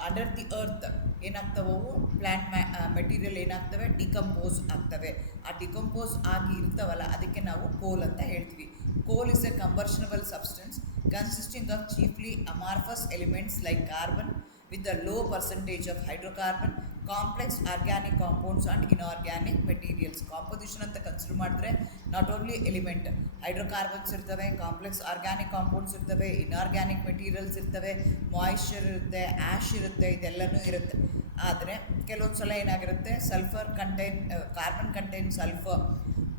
under the earth ಏನಾಗ್ತವೆ, plant material ಏನಾಗ್ತವೆ, decompose ಆಗ್ತವೆ. ಆ decompose ಆಗಿ ಇರ್ತವಲ್ಲ ಅದಕ್ಕೆ ನಾವು ಕೋಲ್ ಅಂತ ಹೇಳ್ತೀವಿ. Coal is a combustible substance consisting of chiefly amorphous elements like carbon with a low percentage of hydrocarbon, complex organic compounds and inorganic materials. Composition ಅಂತ ಕನ್ಸಿಡರ್ ಮಾಡಿದ್ರೆ ನಾಟ್ ಓನ್ಲಿ ಎಲಿಮೆಂಟ್, ಹೈಡ್ರೋಕಾರ್ಬನ್ಸ್ ಇರ್ತವೆ, ಕಾಂಪ್ಲೆಕ್ಸ್ ಆರ್ಗ್ಯಾನಿಕ್ ಕಾಂಪೌಂಡ್ಸ್ ಇರ್ತವೆ, inorganic materials ಇರ್ತವೆ, moisture ಇರುತ್ತೆ, ash ಇರುತ್ತೆ, ಇದೆಲ್ಲನೂ ಇರುತ್ತೆ. ಆದರೆ ಕೆಲವೊಂದು ಸಲ ಏನಾಗಿರುತ್ತೆ, sulphur contain carbon contain sulphur.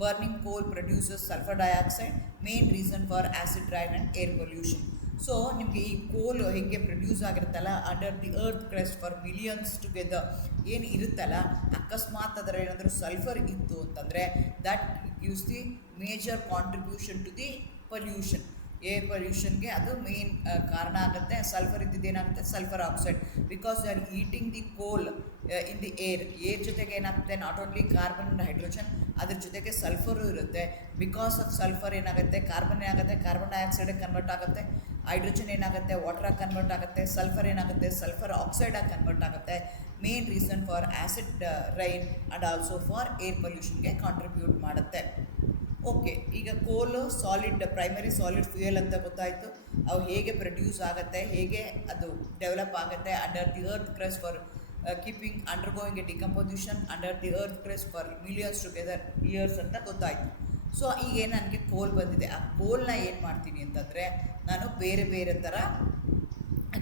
Burning coal produces sulphur dioxide, main reason for acid rain and air pollution. So ನಿಮಗೆ ಈ ಕೋಲ್ ಹೇಗೆ ಪ್ರೊಡ್ಯೂಸ್ ಆಗಿರುತ್ತಲ್ಲ under the earth crust for millions together ಏನು ಇರುತ್ತಲ್ಲ, ಅಕಸ್ಮಾತ್ ಅದರ ಏನಾದರೂ ಸಲ್ಫರ್ ಇತ್ತು ಅಂತಂದರೆ that gives the major contribution to the pollution. Air ಪೊಲ್ಯೂಷನ್ಗೆ ಅದು ಮೇನ್ ಕಾರಣ ಆಗುತ್ತೆ. ಸಲ್ಫರ್ ಇದ್ದಿದ್ದೇನಾಗುತ್ತೆ, sulphur oxide, because they are eating the coal in the air ಜೊತೆಗೆ ಏನಾಗುತ್ತೆ, not only carbon and hydrogen, ಅದ್ರ ಜೊತೆಗೆ ಸಲ್ಫರು ಇರುತ್ತೆ. ಬಿಕಾಸ್ ಆಫ್ ಸಲ್ಫರ್ ಏನಾಗುತ್ತೆ, ಕಾರ್ಬನ್ ಏನಾಗುತ್ತೆ, ಕಾರ್ಬನ್ ಡೈಆಕ್ಸೈಡ್ ಕನ್ವರ್ಟ್ ಆಗುತ್ತೆ, ಹೈಡ್ರೋಜನ್ ಏನಾಗುತ್ತೆ, ವಾಟರಾಗಿ ಕನ್ವರ್ಟ್ ಆಗುತ್ತೆ, ಸಲ್ಫರ್ ಏನಾಗುತ್ತೆ, ಸಲ್ಫರ್ ಆಕ್ಸೈಡಾಗಿ ಕನ್ವರ್ಟ್ ಆಗುತ್ತೆ. Main reason for acid rain and also for air ಪೊಲ್ಯೂಷನ್ಗೆ ಕಾಂಟ್ರಿಬ್ಯೂಟ್ ಮಾಡುತ್ತೆ. ಓಕೆ, ಈಗ ಕೋಲು ಸಾಲಿಡ್, ಪ್ರೈಮರಿ ಸಾಲಿಡ್ ಫ್ಯೂಯಲ್ ಅಂತ ಗೊತ್ತಾಯಿತು. ಅವು ಹೇಗೆ ಪ್ರೊಡ್ಯೂಸ್ ಆಗುತ್ತೆ, ಹೇಗೆ ಅದು ಡೆವಲಪ್ ಆಗುತ್ತೆ under the earth crust for keeping undergoing a decomposition under the earth crust for millions together years ಅಂತ ಗೊತ್ತಾಯಿತು. ಸೊ ಈಗ ನನಗೆ ಕೋಲ್ ಬಂದಿದೆ. ಆ ಕೋಲ್ನ ಏನು ಮಾಡ್ತೀನಿ ಅಂತಂದರೆ, ನಾನು ಬೇರೆ ಬೇರೆ ಥರ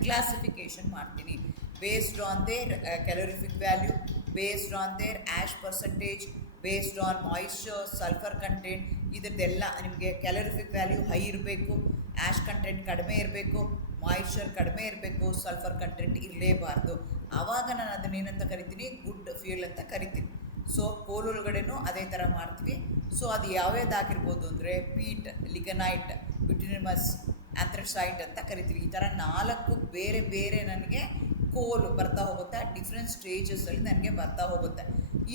ಕ್ಲಾಸಿಫಿಕೇಷನ್ ಮಾಡ್ತೀನಿ based on their calorific value, based on their ash percentage, based on moisture, sulphur content. ಇದರದ್ದೆಲ್ಲ ನಿಮಗೆ ಕ್ಯಾಲೋರಿಫಿಕ್ ವ್ಯಾಲ್ಯೂ ಹೈ ಇರಬೇಕು, ಆ್ಯಶ್ ಕಂಟೆಂಟ್ ಕಡಿಮೆ ಇರಬೇಕು, ಮಾಯಿಶ್ಚರ್ ಕಡಿಮೆ ಇರಬೇಕು, ಸಲ್ಫರ್ ಕಂಟೆಂಟ್ ಇರಲೇಬಾರ್ದು. ಆವಾಗ ನಾನು ಅದನ್ನೇನಂತ ಕರಿತೀನಿ, ಗುಡ್ ಫ್ಯೂಯಲ್ ಅಂತ ಕರಿತೀನಿ. ಸೊ ಕೋಲ್ ಒಳಗಡೆನೂ ಅದೇ ಥರ ಮಾಡ್ತೀವಿ. ಸೊ ಅದು ಯಾವ್ಯಾವ್ದಾಗಿರ್ಬೋದು ಅಂದರೆ ಪೀಟ್, ಲಿಗನೈಟ್, ಬಿಟ್ಯುಮಿನಸ್, ಆಂಥ್ರಸೈಟ್ ಅಂತ ಕರಿತೀವಿ. ಈ ಥರ 4 ಬೇರೆ ಬೇರೆ ನನಗೆ ಕೋಲ್ ಬರ್ತಾ ಹೋಗುತ್ತೆ. ಡಿಫ್ರೆಂಟ್ ಸ್ಟೇಜಸಲ್ಲಿ ನನಗೆ ಬರ್ತಾ ಹೋಗುತ್ತೆ.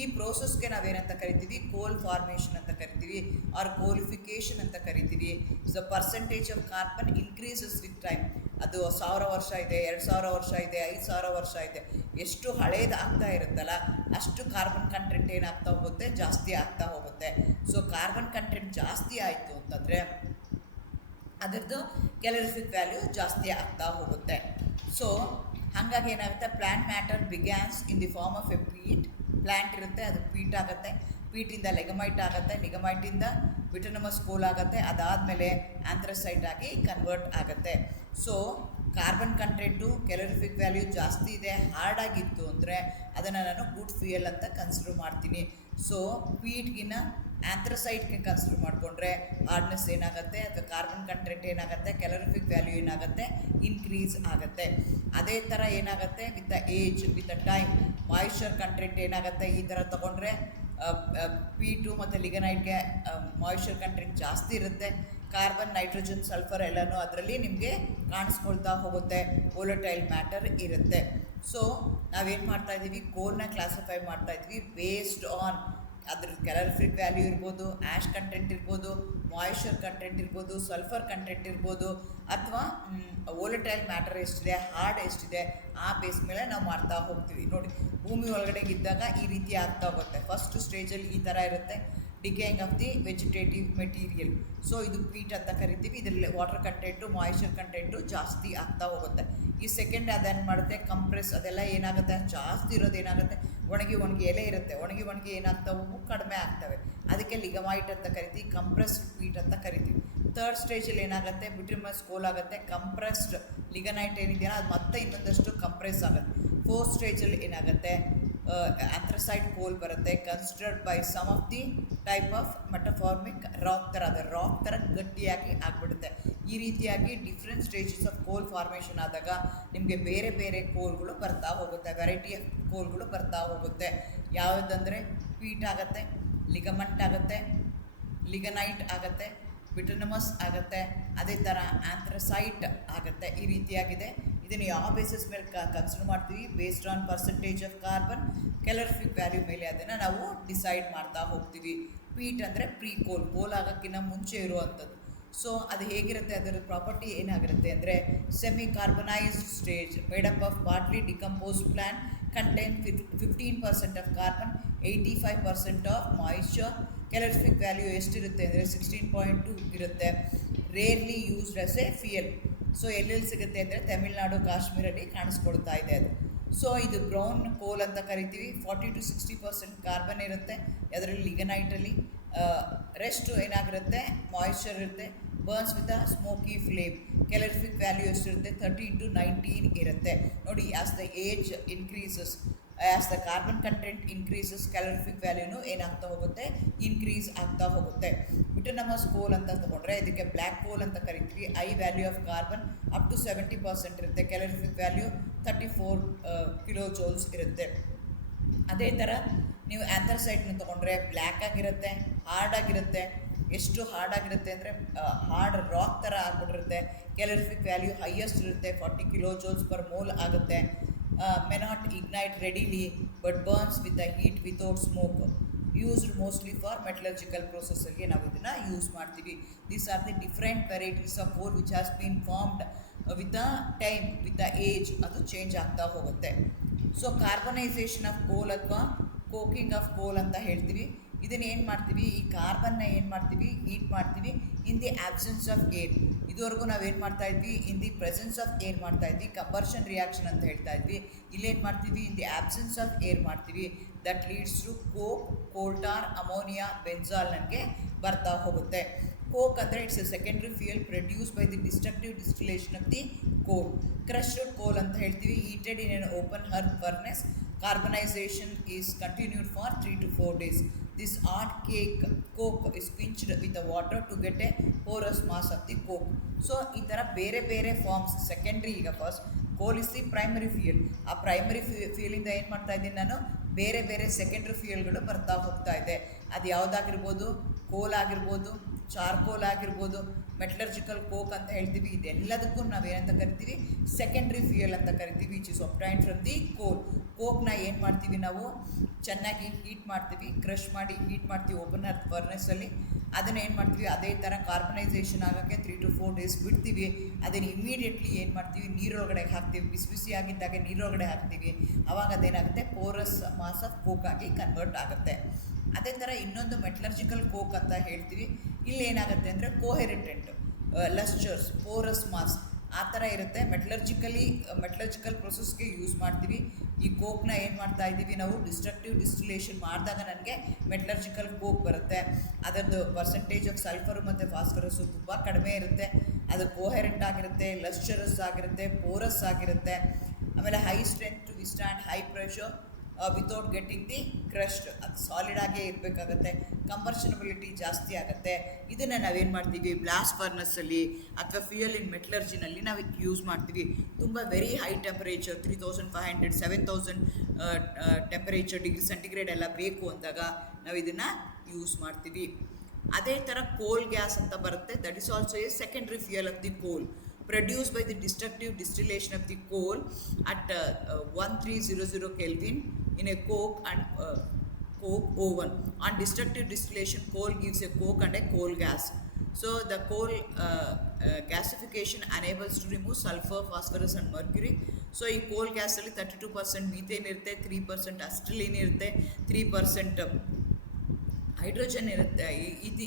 ಈ ಪ್ರೋಸೆಸ್ಗೆ ನಾವೇನಂತ ಕರಿತೀವಿ, ಕೋಲ್ ಫಾರ್ಮೇಷನ್ ಅಂತ ಕರಿತೀವಿ, ಆರ್ ಕೋಲಿಫಿಕೇಷನ್ ಅಂತ ಕರಿತೀವಿ. The percentage of carbon increases with time. ಅದು 1000 ವರ್ಷ ಇದೆ, 2000 ವರ್ಷ ಇದೆ, 5000 ವರ್ಷ ಇದೆ, ಎಷ್ಟು ಹಳೇದು ಆಗ್ತಾ ಇರುತ್ತಲ್ಲ ಅಷ್ಟು ಕಾರ್ಬನ್ ಕಂಟೆಂಟ್ ಏನಾಗ್ತಾ ಹೋಗುತ್ತೆ, ಜಾಸ್ತಿ ಆಗ್ತಾ ಹೋಗುತ್ತೆ. ಸೊ ಕಾರ್ಬನ್ ಕಂಟೆಂಟ್ ಜಾಸ್ತಿ ಆಯಿತು ಅಂತಂದರೆ ಅದರದ್ದು ಕ್ಯಾಲೋರಿಫಿಕ್ ವ್ಯಾಲ್ಯೂ ಜಾಸ್ತಿ ಆಗ್ತಾ ಹೋಗುತ್ತೆ. ಸೊ ಹಾಗಾಗಿ ಏನಾಗುತ್ತೆ, plant matter begins in the form of a peat. Plant ಇರುತ್ತೆ, ಅದು ಪೀಟ್ ಆಗುತ್ತೆ, ಪೀಟಿಂದ ಲೆಗಮೈಟ್ ಆಗುತ್ತೆ, ಲಿಗಮೈಟಿಂದ ವಿಟನಮಸ್ ಕೋಲ್ ಆಗುತ್ತೆ, ಅದಾದಮೇಲೆ ಆಂಥ್ರಸೈಟ್ ಆಗಿ ಕನ್ವರ್ಟ್ ಆಗುತ್ತೆ. So carbon content, calorific value ಜಾಸ್ತಿ ಇದೆ, ಹಾರ್ಡಾಗಿತ್ತು ಅಂದರೆ ಅದನ್ನು ನಾನು ಗುಡ್ ಫ್ಯೂಯಲ್ ಅಂತ ಕನ್ಸಿಡರ್ ಮಾಡ್ತೀನಿ. ಸೊ ಪೀಟ್ಗಿನ್ನ ಆಂಥ್ರಸೈಟ್ಗೆ ಕನ್ಸಿಡರ್ ಮಾಡಿಕೊಂಡ್ರೆ ಹಾರ್ಡ್ನೆಸ್ ಏನಾಗುತ್ತೆ, ಅಥವಾ ಕಾರ್ಬನ್ ಕಂಟೆಂಟ್ ಏನಾಗುತ್ತೆ, ಕ್ಯಾಲೋರಿಫಿಕ್ ವ್ಯಾಲ್ಯೂ ಏನಾಗುತ್ತೆ, ಇನ್ಕ್ರೀಸ್ ಆಗುತ್ತೆ. ಅದೇ ಥರ ಏನಾಗುತ್ತೆ, with the age, with the time, moisture content ಏನಾಗುತ್ತೆ, ಈ ಥರ ತೊಗೊಂಡ್ರೆ ಪೀಟು ಮತ್ತು ಲಿಗನೈಟ್ಗೆ ಮಾಯಿಶ್ಚರ್ ಕಂಟೆಂಟ್ ಜಾಸ್ತಿ ಇರುತ್ತೆ. ಕಾರ್ಬನ್, ನೈಟ್ರೋಜನ್, ಸಲ್ಫರ್ ಎಲ್ಲನೂ ಅದರಲ್ಲಿ ನಿಮಗೆ ಕಾಣಿಸ್ಕೊಳ್ತಾ ಹೋಗುತ್ತೆ, ವೋಲಟೈಲ್ ಮ್ಯಾಟರ್ ಇರುತ್ತೆ. ಸೊ ನಾವೇನು ಮಾಡ್ತಾಯಿದ್ದೀವಿ, ಕೋಲ್ನ ಕ್ಲಾಸಿಫೈ ಮಾಡ್ತಾಯಿದ್ವಿ ಬೇಸ್ಡ್ ಆನ್ ಅದ್ರ ಕ್ಯಾಲೋರಿಫಿಕ್ ವ್ಯಾಲ್ಯೂ ಇರ್ಬೋದು, ಆ್ಯಶ್ ಕಂಟೆಂಟ್ ಇರ್ಬೋದು, ಮಾಯಿಶ್ಚರ್ ಕಂಟೆಂಟ್ ಇರ್ಬೋದು, ಸಲ್ಫರ್ ಕಂಟೆಂಟ್ ಇರ್ಬೋದು, ಅಥವಾ ವೋಲಟೈಲ್ ಮ್ಯಾಟರ್ ಎಷ್ಟಿದೆ, ಹಾರ್ಡ್ ಎಷ್ಟಿದೆ, ಆ ಬೇಸ್ ಮೇಲೆ ನಾವು ಮಾಡ್ತಾ ಹೋಗ್ತೀವಿ. ನೋಡಿ, ಭೂಮಿ ಒಳಗಡೆಗಿದ್ದಾಗ ಈ ರೀತಿ ಆಗ್ತಾ ಹೋಗುತ್ತೆ. ಫಸ್ಟ್ ಸ್ಟೇಜಲ್ಲಿ ಈ ಥರ ಇರುತ್ತೆ, decaying of the vegetative material. So ಇದು ಪೀಟ್ ಅಂತ ಕರಿತೀವಿ. ಇದರಲ್ಲಿ ವಾಟರ್ ಕಂಟೆಂಟು, ಮಾಯಿಶ್ಚರ್ ಕಂಟೆಂಟು ಜಾಸ್ತಿ ಆಗ್ತಾ ಹೋಗುತ್ತೆ. ಈ ಸೆಕೆಂಡ್ ಅದೇನು ಮಾಡುತ್ತೆ, ಕಂಪ್ರೆಸ್, ಅದೆಲ್ಲ ಏನಾಗುತ್ತೆ, ಜಾಸ್ತಿ ಇರೋದು ಏನಾಗುತ್ತೆ, ಒಣಗಿ ಎಲೆ ಇರುತ್ತೆ, ಒಣಗಿ ಏನಾಗ್ತಾವು, ಕಡಿಮೆ ಆಗ್ತವೆ. ಅದಕ್ಕೆ ಲಿಗಮೈಟ್ ಅಂತ ಕರಿತೀವಿ, ಕಂಪ್ರೆಸ್ಡ್ ಪೀಟ್ ಅಂತ ಕರಿತೀವಿ. ಥರ್ಡ್ ಸ್ಟೇಜಲ್ಲಿ ಏನಾಗುತ್ತೆ, ಬಿಟ್ಯುಮಿನಸ್ ಕೋಲ್ ಆಗುತ್ತೆ, ಕಂಪ್ರೆಸ್ಡ್ ಲಿಗನೈಟ್ ಏನಿದೆಯಲ್ಲ ಅದು ಮತ್ತೆ ಇನ್ನೊಂದಷ್ಟು ಕಂಪ್ರೆಸ್ ಆಗುತ್ತೆ. ಫೋರ್ತ್ ಸ್ಟೇಜಲ್ಲಿ ಏನಾಗುತ್ತೆ, ಆಂಥ್ರಸೈಟ್ ಕೋಲ್ ಬರುತ್ತೆ, considered by some of the type of metamorphic rock ಥರ, ಅದು ರಾಕ್ ಥರ ಗಟ್ಟಿಯಾಗಿ ಆಗಿಬಿಡುತ್ತೆ. ಈ ರೀತಿಯಾಗಿ different stages of coal formation ಆದಾಗ ನಿಮಗೆ ಬೇರೆ ಬೇರೆ ಕೋಲ್ಗಳು ಬರ್ತಾ ಹೋಗುತ್ತೆ, ವೆರೈಟಿ ಆಫ್ ಕೋಲ್ಗಳು ಬರ್ತಾ ಹೋಗುತ್ತೆ. ಯಾವುದಂದರೆ ಪೀಟ್ ಆಗುತ್ತೆ, ಲಿಗಮೆಂಟ್ ಆಗುತ್ತೆ, ಲಿಗನೈಟ್ ಆಗುತ್ತೆ, ಬಿಟುನಮಸ್ ಆಗುತ್ತೆ, ಅದೇ ಥರ ಆಂಥ್ರಸೈಟ್ ಆಗುತ್ತೆ. ಈ ರೀತಿಯಾಗಿದೆ. ಇದನ್ನು ಯಾವ ಬೇಸಿಸ್ ಮೇಲೆ ಕನ್ಸಿಡರ್ ಮಾಡ್ತೀವಿ, based on percentage of carbon, calorific value ಮೇಲೆ ಅದನ್ನು ನಾವು ಡಿಸೈಡ್ ಮಾಡ್ತಾ ಹೋಗ್ತೀವಿ. ಪೀಟ್ ಅಂದರೆ ಪ್ರೀ ಕೋಲ್ ಆಗೋಕ್ಕಿಂತ ಮುಂಚೆ ಇರುವಂಥದ್ದು. ಸೊ ಅದು ಹೇಗಿರುತ್ತೆ, ಅದರ ಪ್ರಾಪರ್ಟಿ ಏನಾಗಿರುತ್ತೆ ಅಂದರೆ, semi carbonised stage made up of partly decomposed plant contain 15% of carbon, 85% of moisture. Calorific value ಎಷ್ಟಿರುತ್ತೆ ಅಂದರೆ 16.2 ಇರುತ್ತೆ. Rarely used as a fuel. So ಎಲ್ಲೆಲ್ಲಿ ಸಿಗುತ್ತೆ ಅಂದರೆ ತಮಿಳ್ನಾಡು, ಕಾಶ್ಮೀರಲ್ಲಿ ಕಾಣಿಸ್ಕೊಳ್ತಾ ಇದೆ ಅದು. ಸೊ ಇದು ಬ್ರೌನ್ ಕೋಲ್ ಅಂತ ಕರಿತೀವಿ. 40 to 60% ಕಾರ್ಬನ್ ಇರುತ್ತೆ ಅದರಲ್ಲಿ, ಲಿಗನೈಟಲ್ಲಿ. ರೆಸ್ಟು ಏನಾಗಿರುತ್ತೆ, ಮಾಯಿಶ್ಚರ್ ಇರುತ್ತೆ, burns with a smoky flame. Calorific value ಎಷ್ಟಿರುತ್ತೆ, 13 to 19 ಇರುತ್ತೆ. ನೋಡಿ, as the age increases, as the carbon content increases, calorific ವ್ಯಾಲ್ಯೂನು ಏನಾಗ್ತಾ ಹೋಗುತ್ತೆ, ಇನ್ಕ್ರೀಸ್ ಆಗ್ತಾ ಹೋಗುತ್ತೆ. ಬಿಟುನಮಸ್ ಕೋಲ್ ಅಂತ ತೊಗೊಂಡ್ರೆ ಇದಕ್ಕೆ ಬ್ಲ್ಯಾಕ್ ಕೋಲ್ ಅಂತ ಕರಿತೀವಿ. I value of carbon up to 70% ಇರುತ್ತೆ, ಕ್ಯಾಲೋರಿಫಿಕ್ ವ್ಯಾಲ್ಯೂ 34 ಕಿಲೋ ಜೌಲ್ಸ್ ಇರುತ್ತೆ. ಅದೇ ಥರ ನೀವು ಆಂಥ್ರಸೈಟ್ನ ತೊಗೊಂಡ್ರೆ ಬ್ಲ್ಯಾಕ್ ಆಗಿರುತ್ತೆ, ಹಾರ್ಡ್ ಆಗಿರುತ್ತೆ, ಎಷ್ಟು ಹಾರ್ಡಾಗಿರುತ್ತೆ ಅಂದರೆ ಹಾರ್ಡ್ ರಾಕ್ ಥರ ಆಗ್ಬಿಟ್ಟಿರುತ್ತೆ. ಕ್ಯಾಲರಿಫಿಕ್ ವ್ಯಾಲ್ಯೂ ಹೈಯೆಸ್ಟ್ ಇರುತ್ತೆ, 40 ಕಿಲೋ ಜೌಲ್ಸ್ ಪರ್ ಮೋಲ್ ಆಗುತ್ತೆ. May not ignite readily but burns with the heat without smoke. Used mostly for metallurgical ಪ್ರೊಸೆಸರ್ಗೆ ನಾವು ಇದನ್ನು ಯೂಸ್ ಮಾಡ್ತೀವಿ. These are the different varieties of coal which has been formed with the time, with the age, ಅದು change ಆಗ್ತಾ ಹೋಗುತ್ತೆ. So ಕಾರ್ಬನೈಸೇಷನ್ of ಕೋಲ್ ಅಥವಾ ಕೋಕಿಂಗ್ of ಕೋಲ್ ಅಂತ ಹೇಳ್ತೀವಿ. ಇದನ್ನು ಏನು ಮಾಡ್ತೀವಿ, ಈ ಕಾರ್ಬನ್ನ ಏನು ಮಾಡ್ತೀವಿ, ಹೀಟ್ ಮಾಡ್ತೀವಿ in the absence of air. ಇದುವರೆಗೂ ನಾವೇನು ಮಾಡ್ತಾ ಇದ್ವಿ, in the presence of air ಮಾಡ್ತಾ ಇದ್ವಿ, ಕಂಬರ್ಷನ್ ರಿಯಾಕ್ಷನ್ ಅಂತ ಹೇಳ್ತಾ ಇದ್ವಿ. ಇಲ್ಲೇನು ಮಾಡ್ತೀವಿ, in the absence of air ಮಾಡ್ತೀವಿ. That leads to coke, coal tar, ammonia, benzol ನನಗೆ ಬರ್ತಾ ಹೋಗುತ್ತೆ. ಕೋಕ್ ಅಂದರೆ it's a secondary fuel produce by the destructive distillation of the coal. Crushed coal ಅಂತ ಹೇಳ್ತೀವಿ. Heated in an open hearth furnace. Carbonisation is continued for 3 to 4 days. This hard coke is quenched with the water to get a porous mass of the coke. So ಈ ಥರ ಬೇರೆ ಬೇರೆ forms. Secondary, ಈಗ first ಕೋಲ್ is the primary fuel. ಆ primary ಫ್ಯೂಯಲಿಂದ ಏನು ಮಾಡ್ತಾ ಇದ್ದೀನಿ ನಾನು, ಬೇರೆ ಬೇರೆ ಸೆಕೆಂಡ್ರಿ ಫ್ಯೂಯಲ್ಗಳು ಬರ್ತಾ ಹೋಗ್ತಾ ಇದೆ. ಅದು ಯಾವುದಾಗಿರ್ಬೋದು, ಕೋಲ್ ಆಗಿರ್ಬೋದು, ಚಾರ್ಕೋಲ್ ಆಗಿರ್ಬೋದು, ಮೆಟಲರ್ಜಿಕಲ್ ಕೋಕ್ ಅಂತ ಹೇಳ್ತೀವಿ. ಇದೆಲ್ಲದಕ್ಕೂ ನಾವೇನಂತ ಕರಿತೀವಿ, ಸೆಕೆಂಡ್ರಿ ಫ್ಯೂಯಲ್ ಅಂತ ಕರಿತೀವಿ, ವಿಚ್ ಇಸ್ ಒಬ್ಟೈನ್ಡ್ ಫ್ರಮ್ ದಿ ಕೋಲ್. ಕೋಕ್ನ ಏನು ಮಾಡ್ತೀವಿ ನಾವು, ಚೆನ್ನಾಗಿ ಹೀಟ್ ಮಾಡ್ತೀವಿ, ಕ್ರಷ್ ಮಾಡಿ ಹೀಟ್ ಮಾಡ್ತೀವಿ ಓಪನ್ ಅರ್ತ್ ಫರ್ನೆಸ್ಸಲ್ಲಿ. ಅದನ್ನು ಏನು ಮಾಡ್ತೀವಿ, ಅದೇ ಥರ ಕಾರ್ಬನೈಸೇಷನ್ ಆಗೋಕ್ಕೆ 3 to 4 days ಬಿಡ್ತೀವಿ. ಅದನ್ನು ಇಮಿಡಿಯೇಟ್ಲಿ ಏನು ಮಾಡ್ತೀವಿ, ನೀರೊಳಗಡೆ ಹಾಕ್ತೀವಿ. ಬಿಸಿ ಬಿಸಿ ಆಗಿದ್ದಾಗ ನೀರೊಳಗಡೆ ಹಾಕ್ತೀವಿ. ಆವಾಗ ಅದೇನಾಗುತ್ತೆ, ಪೋರಸ್ ಮಾಸ್ ಆಫ್ ಕೋಕ್ ಆಗಿ ಕನ್ವರ್ಟ್ ಆಗುತ್ತೆ. ಅದೇ ಥರ ಇನ್ನೊಂದು ಮೆಟಲರ್ಜಿಕಲ್ ಕೋಕ್ ಅಂತ ಹೇಳ್ತೀವಿ. ಇಲ್ಲಿ ಏನಾಗುತ್ತೆ ಅಂದರೆ ಕೋಹೆರಿಟೆಂಟ್, ಲಸ್ಚರ್ಸ್, ಪೋರಸ್ ಮಾಸ್ ಆ ಥರ ಇರುತ್ತೆ. ಮೆಟಲರ್ಜಿಕಲ್ ಪ್ರೊಸೆಸ್ಗೆ ಯೂಸ್ ಮಾಡ್ತೀವಿ. ಈ ಕೋಕ್ನ ಏನು ಮಾಡ್ತಾ ಇದ್ದೀವಿ ನಾವು, ಡಿಸ್ಟ್ರಕ್ಟಿವ್ ಡಿಸ್ಟಿಲೇಷನ್ ಮಾಡಿದಾಗ ನನಗೆ ಮೆಟಲರ್ಜಿಕಲ್ ಕೋಕ್ ಬರುತ್ತೆ. ಅದರದ್ದು ಪರ್ಸೆಂಟೇಜ್ ಆಫ್ ಸಲ್ಫರು ಮತ್ತು ಫಾಸ್ಫರಸ್ಸು ತುಂಬ ಕಡಿಮೆ ಇರುತ್ತೆ. ಅದು ಕೋಹೆರೆಂಟ್ ಆಗಿರುತ್ತೆ, ಲಸ್ಚರಸ್ ಆಗಿರುತ್ತೆ, ಪೋರಸ್ ಆಗಿರುತ್ತೆ. ಆಮೇಲೆ high strength to withstand high pressure without getting the crushed. ಅದು ಸಾಲಿಡಾಗೇ ಇರಬೇಕಾಗತ್ತೆ. ಕಂಬರ್ಷನಬಿಲಿಟಿ ಜಾಸ್ತಿ ಆಗುತ್ತೆ. ಇದನ್ನು ನಾವೇನು ಮಾಡ್ತೀವಿ, ಬ್ಲಾಸ್ಟ್ ಫರ್ನಸ್ಸಲ್ಲಿ ಅಥವಾ ಫ್ಯೂಯಲ್ ಇನ್ ಮೆಟಲರ್ಜಿನಲ್ಲಿ ನಾವು ಯೂಸ್ ಮಾಡ್ತೀವಿ. ತುಂಬ very high temperature, 3500 7000 temperature degree centigrade ಎಲ್ಲ ಬೇಕು ಅಂದಾಗ ನಾವು ಇದನ್ನು ಯೂಸ್ ಮಾಡ್ತೀವಿ. ಅದೇ ಥರ ಕೋಲ್ ಗ್ಯಾಸ್ ಅಂತ ಬರುತ್ತೆ. That is also A secondary fuel of the ಕೋಲ್, produced by the destructive distillation of the coal at 1300 Kelvin in a coke oven. On destructive distillation, coal gives a coke and a coal gas. So the coal gasification enables to remove sulfur, phosphorus and mercury. So ಈ coal gas ಅಲ್ಲಿ 32% methane ಇರುತ್ತೆ, 3% acetylene ಇರುತ್ತೆ, 3% hydrogen ಇರುತ್ತೆ,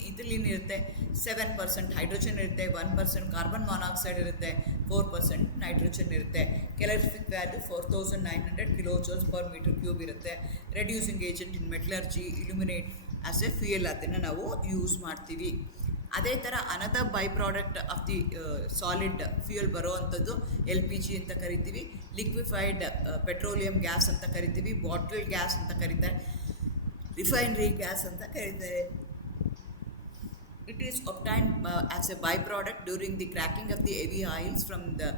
ethylene ಇರುತ್ತೆ, 7% hydrogen ಇರುತ್ತೆ, 1% carbon monoxide ಇರುತ್ತೆ, 4% nitrogen ಇರುತ್ತೆ. Calorific value 4900 kilojoules per metre cube ಇರುತ್ತೆ. Reducing agent in metallurgy, illuminate as a fuel, ಅದನ್ನು ನಾವು ಯೂಸ್ ಮಾಡ್ತೀವಿ. ಅದೇ ಥರ another by product of the solid fuel ಬರೋವಂಥದ್ದು LPG ಅಂತ ಕರಿತೀವಿ, ಲಿಕ್ವಿಫೈಡ್ ಪೆಟ್ರೋಲಿಯಂ ಗ್ಯಾಸ್ ಅಂತ ಕರಿತೀವಿ, ಬಾಟಲ್ ಗ್ಯಾಸ್ ಅಂತ ಕರೀತಾರೆ, ರಿಫೈನರಿ ಗ್ಯಾಸ್ ಅಂತ ಕರೀತಾರೆ. It is obtained as a byproduct during the cracking of the heavy oils from the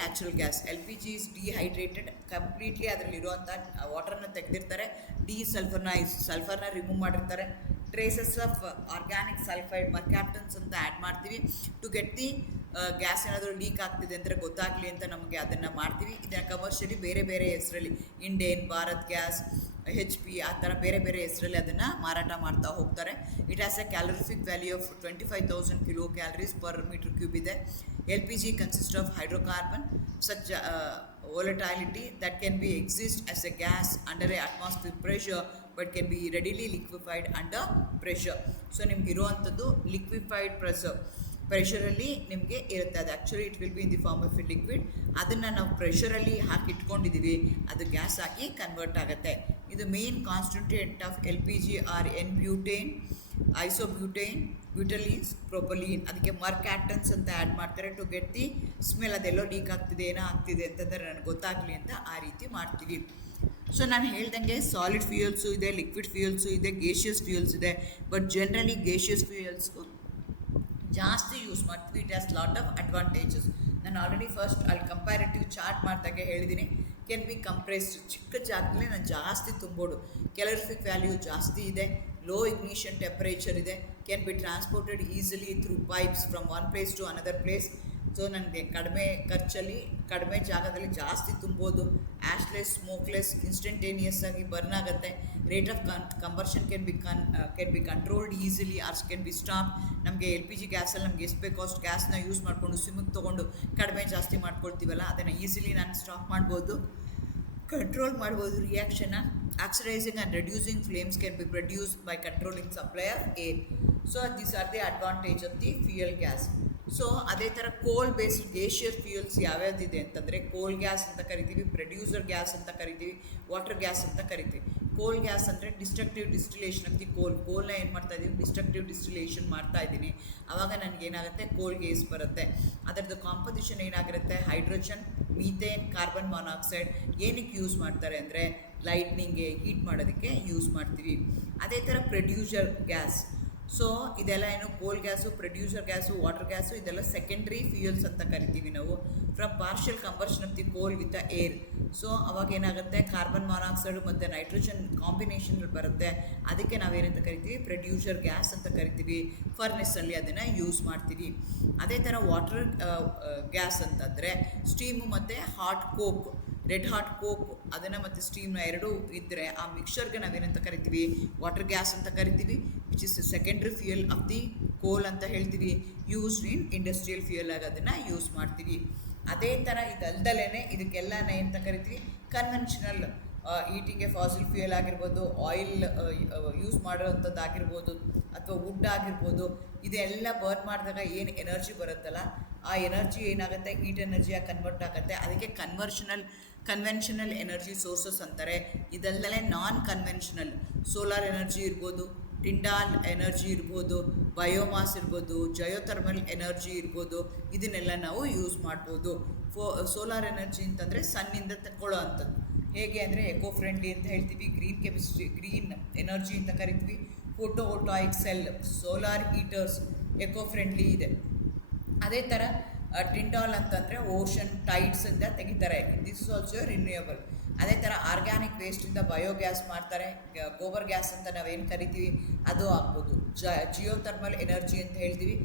natural gas. LPG is dehydrated completely. ಅದರಲ್ಲಿರುವಂಥ ವಾಟರ್ನ ತೆಗೆದಿರ್ತಾರೆ, ಸಲ್ಫರ್ನ ರಿಮೂವ್ ಮಾಡಿರ್ತಾರೆ. Traces of organic sulphide, mercaptans ಅಂತ ಆ್ಯಡ್ ಮಾಡ್ತೀವಿ ಟು ಗೆಟ್ ದಿ ಗ್ಯಾಸ್. ಏನಾದರೂ leak ಆಗ್ತಿದೆ ಅಂದರೆ ಗೊತ್ತಾಗಲಿ ಅಂತ ನಮಗೆ ಅದನ್ನು ಮಾಡ್ತೀವಿ. ಇದನ್ನು ಕಮರ್ಷಿಯಲಿ ಬೇರೆ ಬೇರೆ ಹೆಸರಲ್ಲಿ, ಇಂಡೇನ್, ಭಾರತ್ ಗ್ಯಾಸ್, HP ಆ ಥರ ಬೇರೆ ಬೇರೆ ಹೆಸರಲ್ಲಿ ಅದನ್ನು ಮಾರಾಟ ಮಾಡ್ತಾ ಹೋಗ್ತಾರೆ. It has a calorific value of 25,000 kilo calories per metre cube ಇದೆ. LPG consists of hydrocarbon, such volatility that can be exist as a gas under a atmospheric pressure but can be readily liquefied under pressure. So ನಿಮ್ಗೆ ಇರುವಂಥದ್ದು liquefied ಪ್ರೆಷರಲ್ಲಿ ನಿಮಗೆ ಇರುತ್ತೆ. ಅದು actually it will be in the form of a liquid. ಅದನ್ನು ನಾವು ಪ್ರೆಷರಲ್ಲಿ ಹಾಕಿ ಇಟ್ಕೊಂಡಿದ್ದೀವಿ, ಅದು ಗ್ಯಾಸ್ ಆಗಿ ಕನ್ವರ್ಟ್ ಆಗುತ್ತೆ. ಇದು main constituent of LPG are n butane, isobutane, butylenes, propylene. ಅದಕ್ಕೆ ಮರ್ಕ್ಯಾಪ್ಟನ್ಸ್ ಅಂತ ಆ್ಯಡ್ ಮಾಡ್ತಾರೆ ಟು ಗೆಟ್ ದಿ ಸ್ಮೆಲ್. ಅದೆಲ್ಲೋ ಲೀಕ್ ಆಗ್ತಿದೆ, ಏನೋ ಆಗ್ತಿದೆ ಅಂತಂದರೆ ನನಗೆ ಗೊತ್ತಾಗಲಿ ಅಂತ ಆ ರೀತಿ ಮಾಡ್ತೀವಿ. ಸೊ ನಾನು ಹೇಳ್ದಂಗೆ ಸಾಲಿಡ್ ಫ್ಯೂಯಲ್ಸು ಇದೆ, ಲಿಕ್ವಿಡ್ ಫ್ಯೂಯಲ್ಸು ಇದೆ, ಗೇಷಿಯಸ್ ಫ್ಯೂಯಲ್ಸ್ ಇದೆ. ಬಟ್ ಜನರಲಿ ಗೇಷಿಯಸ್ ಫ್ಯೂಯಲ್ಸ್ಗೂ ಜಾಸ್ತಿ ಯೂಸ್ ಮಾಡ್ತೀವಿ. It has lot of advantages. ನಾನು ಆಲ್ರೆಡಿ ಫಸ್ಟ್ ಅಲ್ಲಿ ಕಂಪ್ಯಾರಿಟಿವ್ ಚಾರ್ಟ್ ಮಾಡಿದಾಗೆ ಹೇಳಿದ್ದೀನಿ. ಕ್ಯಾನ್ ಬಿ ಕಂಪ್ರೆಸ್ಡ್, ಚಿಕ್ಕ ಜಾಗದಲ್ಲಿ ನಾನು ಜಾಸ್ತಿ ತುಂಬೋದು. ಕ್ಯಾಲರಿಫಿಕ್ ವ್ಯಾಲ್ಯೂ ಜಾಸ್ತಿ ಇದೆ, ಲೋ ಇಗ್ನಿಷನ್ ಟೆಂಪರೇಚರ್ ಇದೆ, can be transported easily through pipes from one place to another place. So ನನಗೆ ಕಡಿಮೆ ಖರ್ಚಲ್ಲಿ ಕಡಿಮೆ ಜಾಗದಲ್ಲಿ ಜಾಸ್ತಿ ತುಂಬೋದು. ಆ್ಯಶ್ಲೆಸ್, ಸ್ಮೋಕ್ಲೆಸ್, ಇನ್ಸ್ಟಂಟೇನಿಯಸ್ ಆಗಿ ಬರ್ನ್ ಆಗುತ್ತೆ. Rate of combustion can be controlled easily ಆರ್ಸ್ ಕ್ಯಾನ್ ಬಿ ಸ್ಟಾಪ್. ನಮಗೆ ಎಲ್ ಪಿ ಜಿ ಗ್ಯಾಸಲ್ಲಿ ನಮ್ಗೆ ಎಷ್ಟು ಬೇಕೋ ಅಷ್ಟು ಗ್ಯಾಸ್ನ ಯೂಸ್ ಮಾಡಿಕೊಂಡು ಸಿಮ್ಮಿಗೆ ತೊಗೊಂಡು ಕಡಿಮೆ ಜಾಸ್ತಿ ಮಾಡ್ಕೊಳ್ತೀವಲ್ಲ, ಅದನ್ನು ಈಸಿಲಿ ನಾನು ಸ್ಟಾಪ್ ಮಾಡ್ಬೋದು, ಕಂಟ್ರೋಲ್ ಮಾಡ್ಬೋದು ರಿಯಾಕ್ಷನ್ನ. Oxidising and reducing flames can be produced by controlling supply of air. So these are the advantage of the fuel gas. So ಅದೇ ಥರ ಕೋಲ್ ಬೇಸ್ಡ್ ಗೇಷಿಯರ್ ಫ್ಯೂಯಲ್ಸ್ ಯಾವ್ಯಾವ್ದಿದೆ ಅಂತಂದರೆ ಕೋಲ್ ಗ್ಯಾಸ್ ಅಂತ ಕರಿತೀವಿ, ಪ್ರೊಡ್ಯೂಸರ್ ಗ್ಯಾಸ್ ಅಂತ ಕರಿತೀವಿ, ವಾಟರ್ ಗ್ಯಾಸ್ ಅಂತ ಕರಿತೀವಿ. ಕೋಲ್ ಗ್ಯಾಸ್ ಅಂದರೆ ಡಿಸ್ಟ್ರಕ್ಟಿವ್ ಡಿಸ್ಟಿಲೇಷನ್ ಆಫ್ ದಿ ಕೋಲ್ನ ಏನು ಮಾಡ್ತಾ ಇದ್ದೀವಿ, ಡಿಸ್ಟ್ರಕ್ಟಿವ್ ಡಿಸ್ಟಿಲೇಷನ್ ಮಾಡ್ತಾ ಇದ್ದೀನಿ. ಆವಾಗ ನನಗೇನಾಗುತ್ತೆ, ಕೋಲ್ ಗೇಸ್ ಬರುತ್ತೆ. ಅದರದ್ದು ಕಾಂಪೋಸಿಷನ್ ಏನಾಗಿರುತ್ತೆ, ಹೈಡ್ರೋಜನ್, ಮೀಥೇನ್, ಕಾರ್ಬನ್ ಮಾನಾಕ್ಸೈಡ್. ಏನಕ್ಕೆ ಯೂಸ್ ಮಾಡ್ತಾರೆ ಅಂದರೆ ಲೈಟ್ನಿಂಗ್ಗೆ, ಹೀಟ್ ಮಾಡೋದಕ್ಕೆ ಯೂಸ್ ಮಾಡ್ತೀವಿ. ಅದೇ ಥರ ಪ್ರೊಡ್ಯೂಸರ್ ಗ್ಯಾಸ್. ಸೊ ಇದೆಲ್ಲ ಏನು ಕೋಲ್ gas, producer gas, water gas, ಇದೆಲ್ಲ ಸೆಕೆಂಡ್ರಿ ಫ್ಯೂಯಲ್ಸ್ ಅಂತ ಕರಿತೀವಿ ನಾವು. From partial combustion of the ಕೋಲ್ ವಿತ್ ದ ಏರ್. ಸೊ ಅವಾಗ ಏನಾಗುತ್ತೆ, ಕಾರ್ಬನ್ ಮಾನಾಕ್ಸೈಡ್ ಮತ್ತು ನೈಟ್ರೋಜನ್ ಕಾಂಬಿನೇಷನ್ ಬರುತ್ತೆ. ಅದಕ್ಕೆ ನಾವೇನಂತ ಕರಿತೀವಿ, ಪ್ರೊಡ್ಯೂಸರ್ ಗ್ಯಾಸ್ ಅಂತ ಕರಿತೀವಿ. ಫರ್ನೆಸ್ಸಲ್ಲಿ ಅದನ್ನು ಯೂಸ್ ಮಾಡ್ತೀವಿ. ಅದೇ ಥರ ವಾಟರ್ ಗ್ಯಾಸ್ ಅಂತಂದರೆ ಸ್ಟೀಮು ಮತ್ತು hot coke, red hot coke ಅದನ್ನು ಮತ್ತು ಸ್ಟೀಮ್ನ ಎರಡೂ ಇದ್ದರೆ ಆ ಮಿಕ್ಸರ್ಗೆ ನಾವೇನಂತ ಕರಿತೀವಿ, ವಾಟರ್ ಗ್ಯಾಸ್ ಅಂತ ಕರಿತೀವಿ. Which is secondary fuel of the ಕೋಲ್ ಅಂತ ಹೇಳ್ತೀವಿ. ಯೂಸ್ಡ್ ಇನ್ ಇಂಡಸ್ಟ್ರಿಯಲ್ ಫ್ಯೂಯಲ್ ಆಗಿ ಅದನ್ನು ಯೂಸ್ ಮಾಡ್ತೀವಿ. ಅದೇ ಥರ ಇದಲ್ದಲೇ ಇದಕ್ಕೆಲ್ಲ ಏನಂತ ಕರಿತೀವಿ, ಕನ್ವೆನ್ಷನಲ್ ಈಟಿಂಗ್ಗೆ ಫಾಸಿಲ್ ಫ್ಯೂಯಲ್ ಆಗಿರ್ಬೋದು, ಆಯಿಲ್ ಯೂಸ್ ಮಾಡೋವಂಥದ್ದಾಗಿರ್ಬೋದು, ಅಥವಾ ವುಡ್ ಆಗಿರ್ಬೋದು. ಇದೆಲ್ಲ ಬರ್ನ್ ಮಾಡಿದಾಗ ಏನು ಎನರ್ಜಿ ಬರುತ್ತಲ್ಲ, ಆ ಎನರ್ಜಿ ಏನಾಗುತ್ತೆ, ಹೀಟ್ ಎನರ್ಜಿಯಾಗಿ ಕನ್ವರ್ಟ್ ಆಗುತ್ತೆ. ಅದಕ್ಕೆ ಕನ್ವೆನ್ಷನಲ್ ಎನರ್ಜಿ ಸೋರ್ಸಸ್ ಅಂತಾರೆ. ಇದಲ್ಲದೆ ನಾನ್ ಕನ್ವೆನ್ಷನಲ್ ಸೋಲಾರ್ ಎನರ್ಜಿ ಇರ್ಬೋದು, ಟಿಂಡಾಲ್ ಎನರ್ಜಿ ಇರ್ಬೋದು, ಬಯೋಮಾಸ್ ಇರ್ಬೋದು, ಜಯೋಥರ್ಮಲ್ ಎನರ್ಜಿ ಇರ್ಬೋದು. ಇದನ್ನೆಲ್ಲ ನಾವು ಯೂಸ್ ಮಾಡ್ಬೋದು. ಸೋಲಾರ್ ಎನರ್ಜಿ ಅಂತಂದರೆ ಸನ್ನಿಂದ ತಗೊಳ್ಳೋ ಅಂಥದ್ದು. ಹೇಗೆ ಅಂದರೆ ಎಕೋ ಫ್ರೆಂಡ್ಲಿ ಅಂತ ಹೇಳ್ತೀವಿ, ಗ್ರೀನ್ ಎನರ್ಜಿ ಅಂತ ಕರಿತೀವಿ. Photovoltaic cell, solar heaters eco friendly ಇದೆ. ಅದೇ ಥರ ಟಿಂಡಾಲ್ ಅಂತಂದರೆ ಓಷನ್ ಟೈಡ್ಸಿಂದ ತೆಗಿತಾರೆ, ದಿಸ್ ಇಸ್ ಆಲ್ಸೋ ರಿನ್ಯೂಯಬಲ್. ಅದೇ ಥರ ಆರ್ಗ್ಯಾನಿಕ್ ವೇಸ್ಟಿಂದ ಬಯೋಗ್ಯಾಸ್ ಮಾಡ್ತಾರೆ, ಗೋಬರ್ ಗ್ಯಾಸ್ ಅಂತ ನಾವೇನು ಕರಿತೀವಿ ಅದು ಆಗ್ಬೋದು. ಜಿಯೋಥರ್ಮಲ್ ಎನರ್ಜಿ ಅಂತ ಹೇಳ್ತೀವಿ,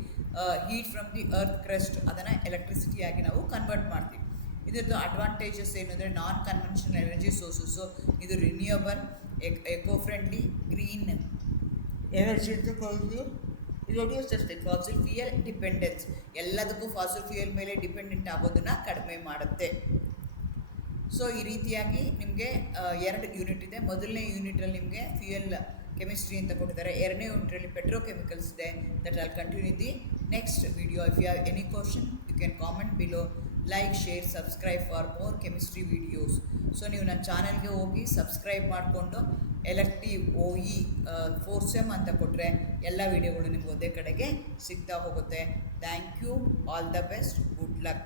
heat from the earth crust, ಅದನ್ನು ಎಲೆಕ್ಟ್ರಿಸಿಟಿಯಾಗಿ ನಾವು ಕನ್ವರ್ಟ್ ಮಾಡ್ತೀವಿ. ಇದರದ್ದು ಅಡ್ವಾಂಟೇಜಸ್ ಏನು ಅಂದರೆ ನಾನ್ ಕನ್ವೆನ್ಷನಲ್ ಎನರ್ಜಿ ಸೋರ್ಸಸ್ಸು, ಇದು renewable, eco friendly, green energy ಅಂತ ಕರೀತೀವಿ. ರಿಡ್ಯೂಸ್ ಅಷ್ಟೇ ಫಾಸಿಲ್ ಫ್ಯೂಯಲ್ ಡಿಪೆಂಡೆನ್ಸ್, ಎಲ್ಲದಕ್ಕೂ ಫಾಸಿಲ್ ಫ್ಯೂಯಲ್ ಮೇಲೆ ಡಿಪೆಂಡೆಂಟ್ ಆಗೋದನ್ನು ಕಡಿಮೆ ಮಾಡುತ್ತೆ. ಸೊ ಈ ರೀತಿಯಾಗಿ ನಿಮಗೆ 2 ಯೂನಿಟ್ ಇದೆ. ಮೊದಲನೇ ಯೂನಿಟಲ್ಲಿ ನಿಮಗೆ ಫ್ಯೂಯಲ್ ಕೆಮಿಸ್ಟ್ರಿ ಅಂತ ಕೊಟ್ಟಿದ್ದಾರೆ, ಎರಡನೇ ಯೂನಿಟಲ್ಲಿ ಪೆಟ್ರೋಕೆಮಿಕಲ್ಸ್ ಇದೆ. That all continue the next video. If you have any question you can comment below. Like, share, subscribe for more chemistry videos. So ನೀವು ನನ್ನ ಚಾನಲ್ಗೆ ಹೋಗಿ ಸಬ್ಸ್ಕ್ರೈಬ್ ಮಾಡಿಕೊಂಡು ಎಲೆಕ್ಟಿವ್ OE 4th ಸೆಮ್ ಅಂತ ಕೊಟ್ಟರೆ ಎಲ್ಲ ವಿಡಿಯೋಗಳು ನಿಮ್ಗೆ ಒಂದೇ ಕಡೆಗೆ ಸಿಗ್ತಾ ಹೋಗುತ್ತೆ. Thank you, all the best, good luck.